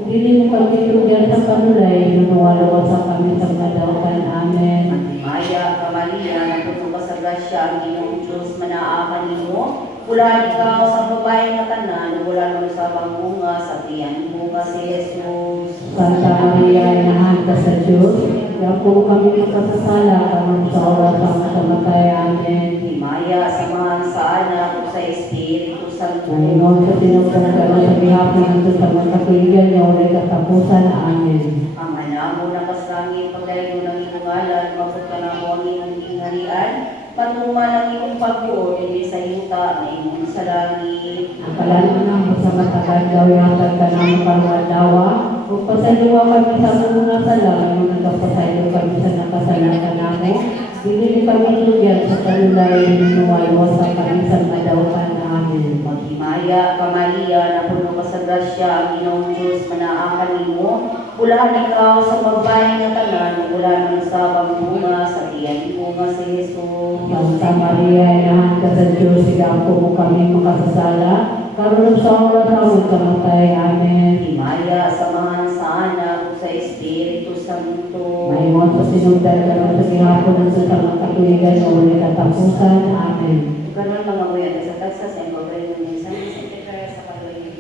hindi mo kami tugyan sa panulay, inuwalawa sa kami sa nadawatan. Amen. Maya ka Maria, na puno ka sa grasya, ang Ginoong Diyos, manaakan mo, bulan ikaw sa babae nga tanan, bulan mo sa bangbunga, sa tiyan mo nga si Jesus. Santa Maria, inahan ka sa Diyos, yapo kami makasasala, kamang sa oras ang kamatay. Amen. Himaya sa mga sa anak o sa Espiritu Santo. Ngayon sa sinugdan karoon sa gihapon nito sa mga kapiligan na walay katapusan. Amen. Ang anamo na kaslangit, pagdaig mo ng iyong ngalan, umabot ka na mo ang iyong harian, matuma ng iyong pagbuot, hindi sa yuta, mayroon sa langit. Ang kalanan na mo sa matagal daw, ihatag ka na mo karumanlawa, ug pasayloa kami sa among mga sala nga nagapasaylo kami sa nakasalakan namo. Dili kami tugyan sa kanulay nuwalwasa kami sa madawatan. Amen. Maghimaya ka Maria, na puno ka sa grasya, ang Ginoong Diyos manaakan nimo. Bulahan ikaw sa magbahay nga tanan, ulan ng sabang bunga sa tiyan mo nga si Jesus. Santa Maria, inahan ka sa Diyos, sigapo mo kami makasasala, karon sa oras sa among kamatay. Amen. Himaya, samahan sa anak ug sa Espiritu Santo. Mahimot sa sinugdan karon sa gihapon sa mga katuigan o wala katapusan. Amen. Karon mga buyan sa tagsas ay pagkain ng San Secretary sa Paloy ng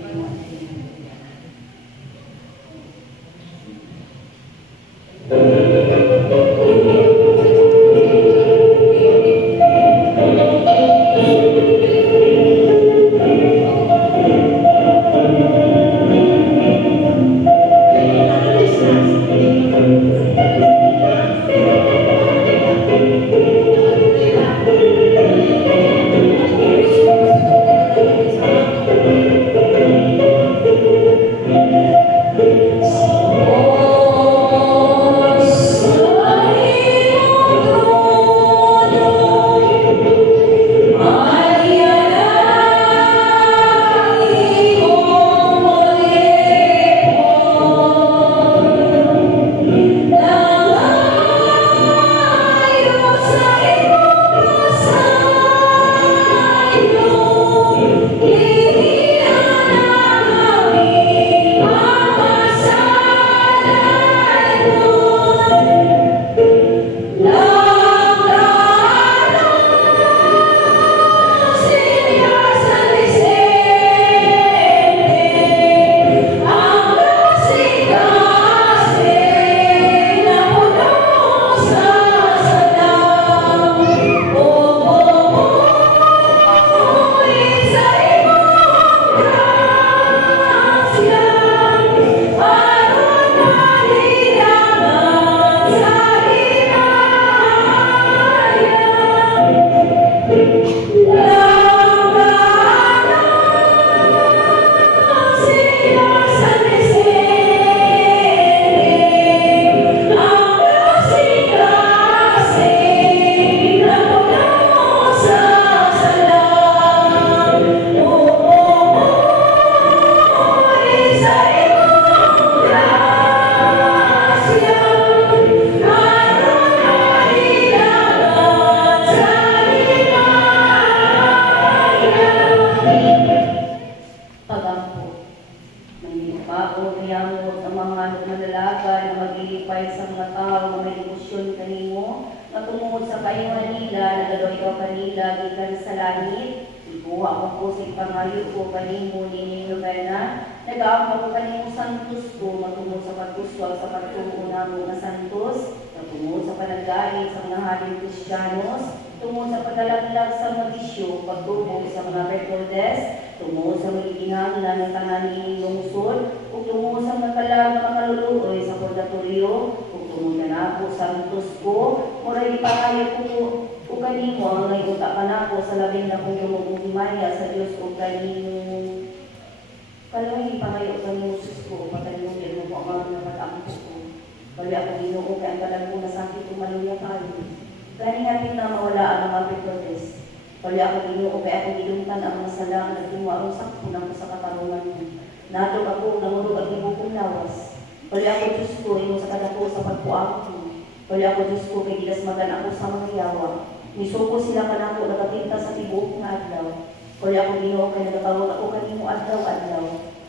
Nisuko sila kanako nagatinta sa tibuok nga adlaw. Kaya ako Ginoo kay nagatawag ako kanimo adlaw-adlaw.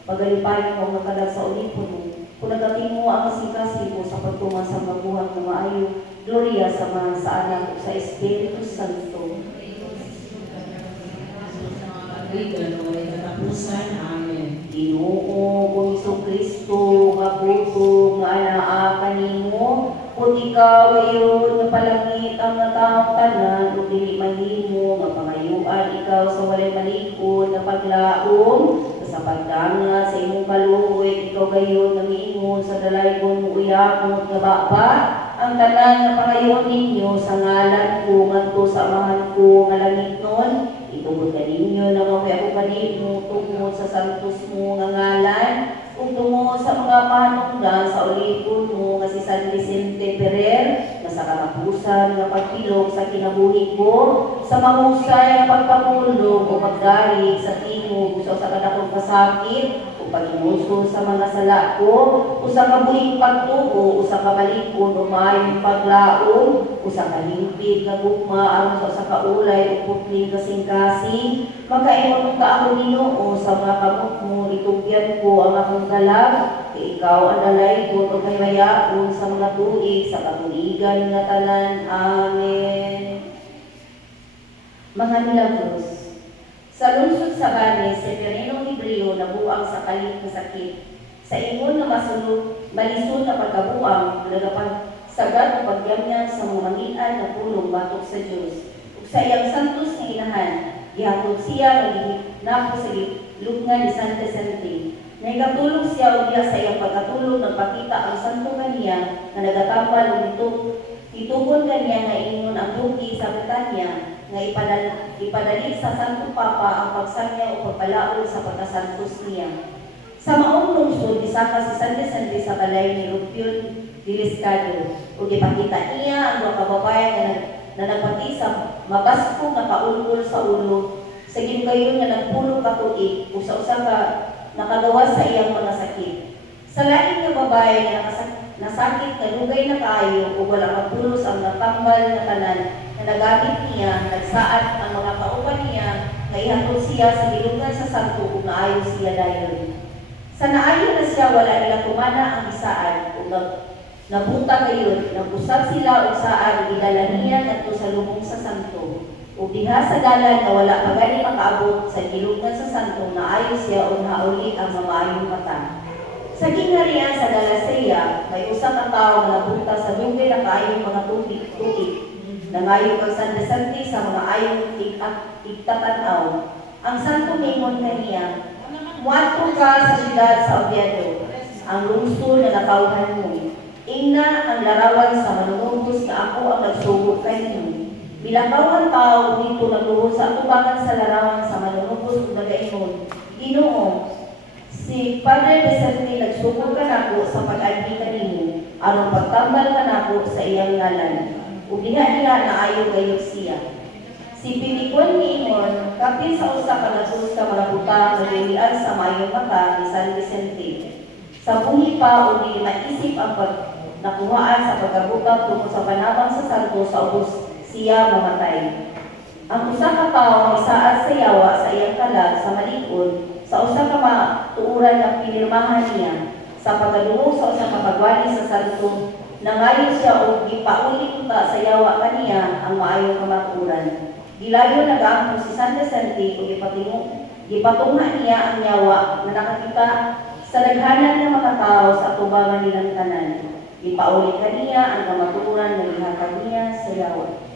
Pagalipayon mo nakadag sa ulipon mo. Kung nagating mo ang kasing-kasing mo sa pagtuman sa mabuhat na maayo, Gloria sa mga sa anak ug sa Espiritu Santo. Amen. Ginoo kung Kristo nga puto nga anaa kanimo, kung ikaw iyon nga palangit ang taong tanan, ug dili mahimo nga pangayuan ikaw sa walay malikod na paglaom, sa pagdanga sa imong kaluoy, ikaw gayon nga miingon sa dalaygon mo uyakot nga baba, ang tanan nga pangayon ninyo sa ngalan ko ngadto sa amahan ko nga langit nun, Itungod kaninyo na mamoy ako kanimo tungod sa santos mo nga ngalan, ug tungod sa mga panungdan sa ulipon mo nga si San Vicente Ferrer, na sa katapusan nga pagpilog sa kinabuhi ko, sa mahusay nga pagpapulog o pagdari sa tingog sa kadakong kasakit, o paghimuso sa mga sala ko, o sa kabuhing pagtubo, o sa kabalikon o mayong paglaom, o sa kalimpig nga gugma aron sa kaulay o putling kasing-kasing, makaingon ka ako Ginoo sa mga kamot mo, itugyan ko ang akong dalag, kay ikaw ang dalay ko o kay mayaon sa mga tuig sa katuligan nga tanan. Amen. Mga milagros. Sa lungsod sa Bani, si Perenong Hebreo nabuang sa kalit na sakit. Sa ingon na malisod na pagkabuang, nagapagsagat o pagyamyang sa mga mangian na pulong batok sa Diyos. Ug sa iyang santos nga inahan, gihatod siya nako sa lubngan ni San Vicente. Naikatulog siya o diya sa iyang pagkatulog, nagpakita ang santo kaniya na nagatambal o itubon kaniya nga ingon ang buki sa Betanya nga ipadalik sa Santo Papa ang pagsanya o pagpalaol sa pagkasantos niya. Sa maong lungsod, isaka si San Vicente sa balay ni Rupion Diliscado o ipakita niya ang mga kababayan na nagpati sa mabasko na kaulol sa ulo sa ginkayon nga nagpulo ka tuig o sa usa ka nakagawa sa iyang mga sakit. Sa laing nga babae nga nasakit na lugay na kaayo o wala magpulos ang natambal na tanan na nagamit niya, nagsaad ang mga kauban niya, nga ihatod siya sa gilungan sa santo kung naayo siya dayon. Sa naayo na siya, wala nila kumana ang isaad kung nabuta kayo, nagusap sila o saan, idala niya nato sa lubong sa santo. O diha sa dalan na wala pa gani makaabot sa gilungan sa santo, naayo siya o nauli ang mamayong mata. Sa gingharian sa Galacia, may usang ang tao na nabuta sa dugay na kaayong mga tubig. Nangayon kang San Vicente sa mga ayong tigtatanaw. Ang santo mingon kaniya, muadto ka sa siyudad sa Oviedo, ang lungsod na nakauhan mo. Ingna ang larawan sa manunubos na ako ang nagsugod kaninyo. Bilakaw ang tao dito nagluhod sa atubangan sa larawan sa manunubos ug nagaingon, Ginoo, si Padre Vicente nagsugod ka nako sa pag-agi kanimo, aron pagtambal ka nako sa iyang ngalan. Ug diha-diha naayo gayud siya. Si Pinikon niingon, kapin sa usa ka nasus ka mga butang nagilian sa mayong mata ni San Vicente. Sa buhi pa o di maisip ang nakuhaan sa pagkabutab tungkol sa panabang sa santo sa ubos siya mamatay. Ang usa ka tawo isaad sa yawa sa iyang kalag sa malikod sa usa ka matuuran nga pinirmahan niya sa pagdulong sa usa ka pagwali sa santo. Nangayon siya o gipauli ta sa yawa kaniya ang maayong kamaturan. Gilayo nagaampo si San Vicente o gipatunga niya ang yawa na nakakita sa daghanan ng mga tao sa tubangan nilang tanan. Gipauli kaniya ang kamaturan na gihatag niya sa yawa.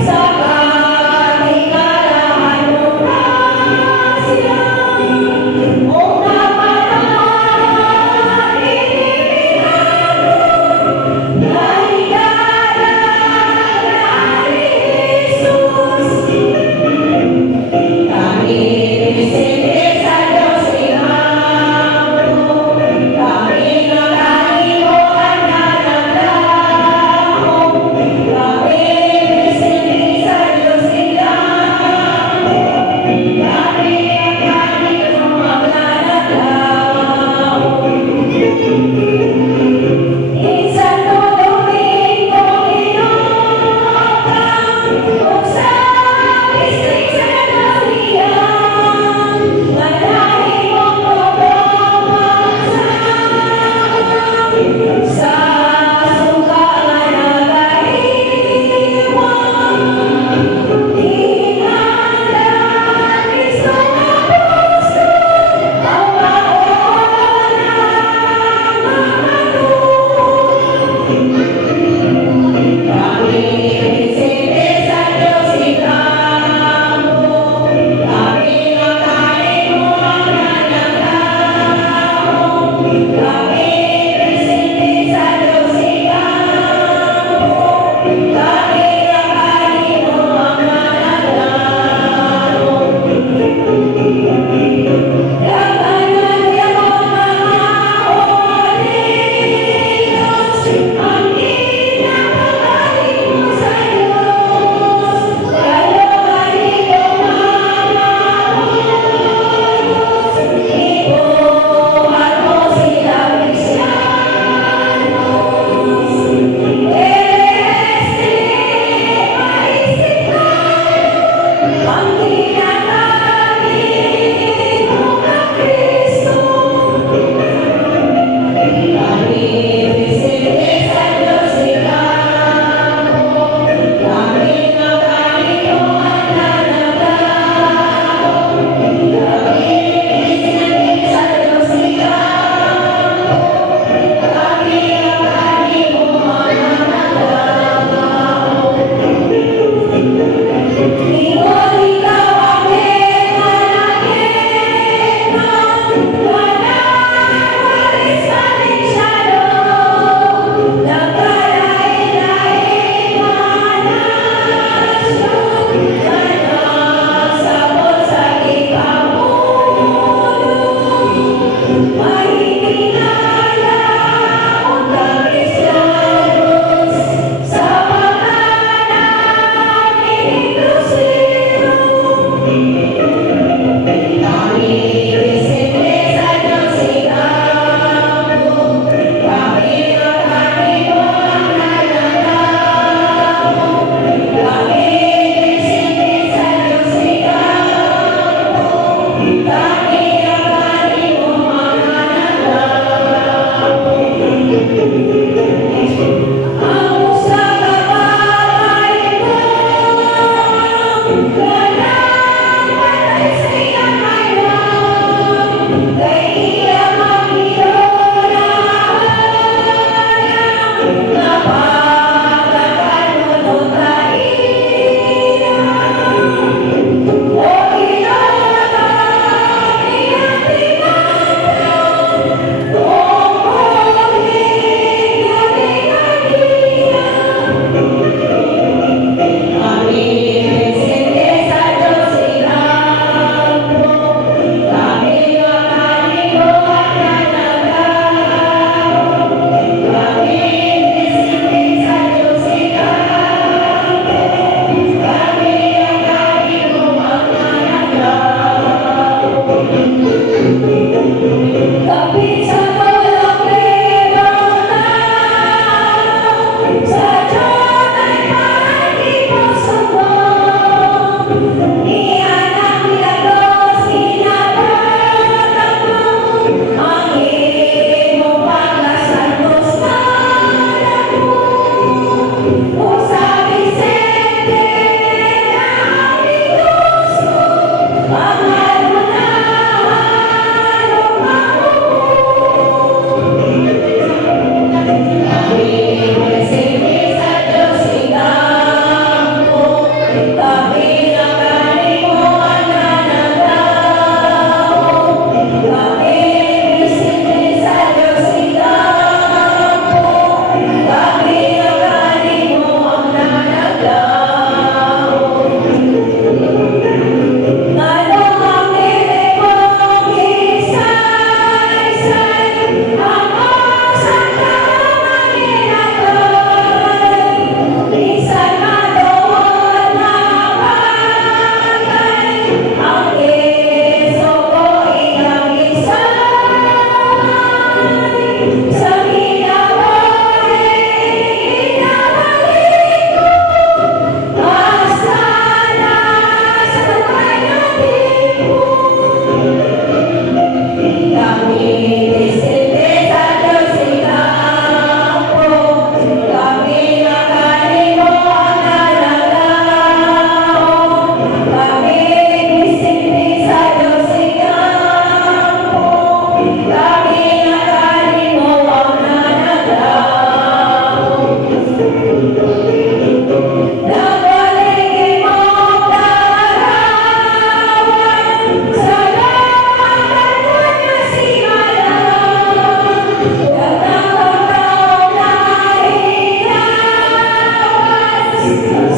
sa katingalahan mo grasya. O napatahan inibigado, naligaya ni Jesus. Kami bisiti sa Diyos Imamo, kami nagkalimutan na naglaho. Kami bisiti sa Kami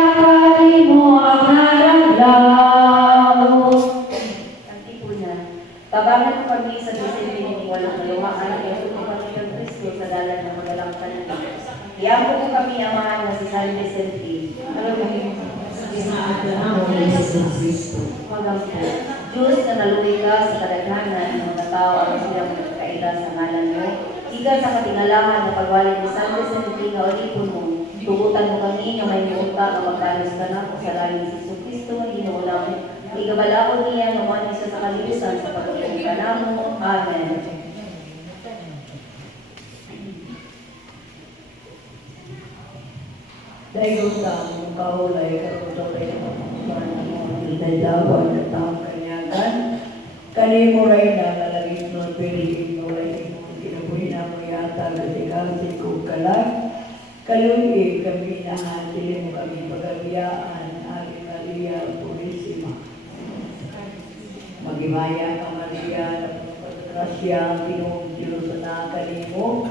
yakari mo ang naraglaw. Ang tipunan, tabangan ko kami sa disiplina ng walang kaluhaan ng Yesu ni Panginoon Kristo sa dalan ng magalang pananalig. Iampo ko kami amahan na si San Vicente. Alam mo yung Magang po, Diyos na naluwi ka sa kadaghanan ng mga tao ang silang magkaila sa ngalan mo. Ikan sa katingalahan na pagwali ni San Vicente nga ulipon mo. Tugutan mo kami nga may niunta nga magkalos ka na sa lalim si Jesus Cristo nga Ginoo namin. Igabalaon niya nga man isa sa kalibusan sa pagkakulang ka namo. Amen. Dahil sa mong kaulay, karoon sa tayo ng dawan at taong kanyagan, kanimo rin na nalaging nun, piliin mo rin mo, kinabuhin na mo yata, kasi kung kalang, kaluwi kami na atili mo kami pagabiyaan, Ave Maria Purisima. Magimaya ka Maria, na pagkakrasya, Pinoong Diyos na kanimo,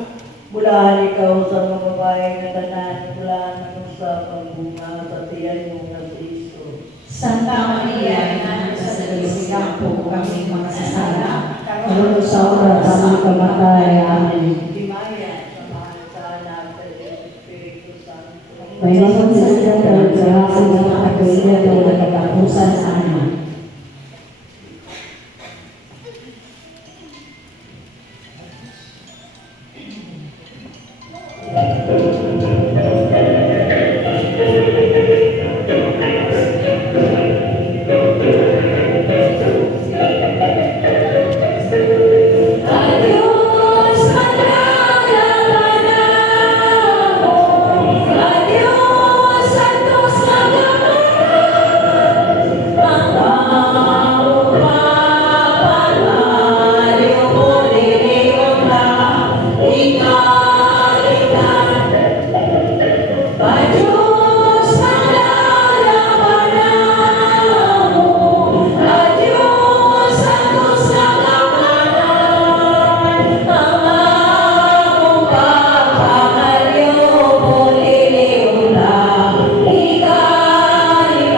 mulahan ikaw sa mga babae na tanan, mula na sa pagbunga sa tiyan mo na si Jesus. Santa Maria, Ina sa Diyos, po kami mga sasala. Karoon sa oras sa aming kamatay. Amen. Dimaya, samahan sa anak at Espiritu Santo. May mga sasakyan at sarasin ng mga katulian na nagkatapusan sa amin. Adiós, Sagrada Panamo. Adiós, Santos Magalang. Ang pagpapalayo mo rin na ikalitan. Adiós, Sagrada Panamo. Adiós, Santos Magalang. Ang among pagpapalayo mo rin na ikalitan.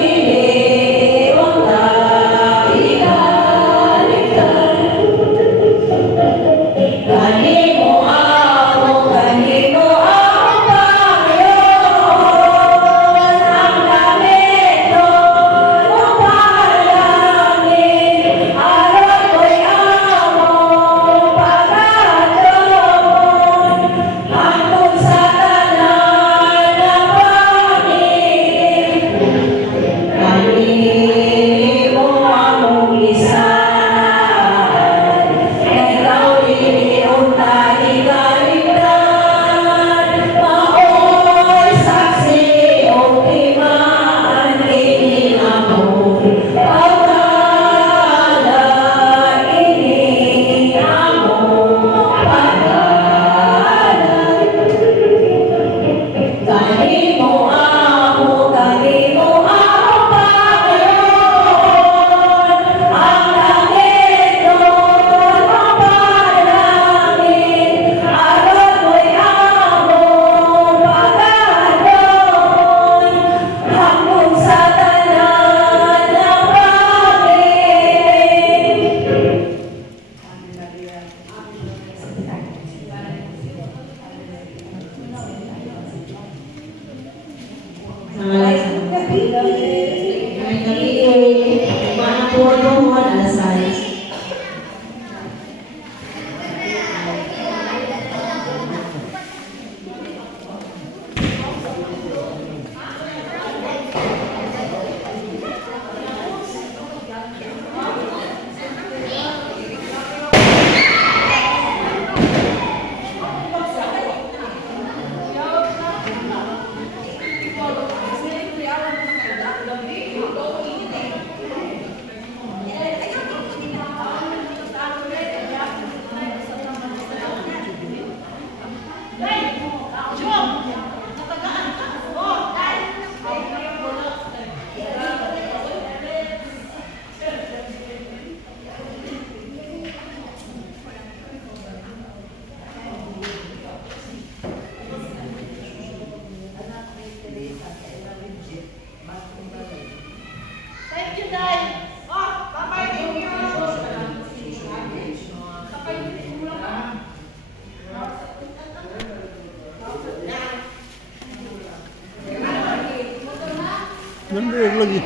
Iliw na ikalitan. Kanimo ako Panginoon, ang lamento ng panalangin, aron ko'y among pagkatuon, hangtod sa tanan ng pangin. Kanimo among lisan, ikaw iliw na ikaligtan. Mao'y saksi o timaan, ini among pagkalan, ini among pagkalan. Kanimo ako Panginoon, ang lamento ng panalangin, aron ko'y among pagkatuon, hangtod sa tanan ng pangin. Ave Maria. Number lagi.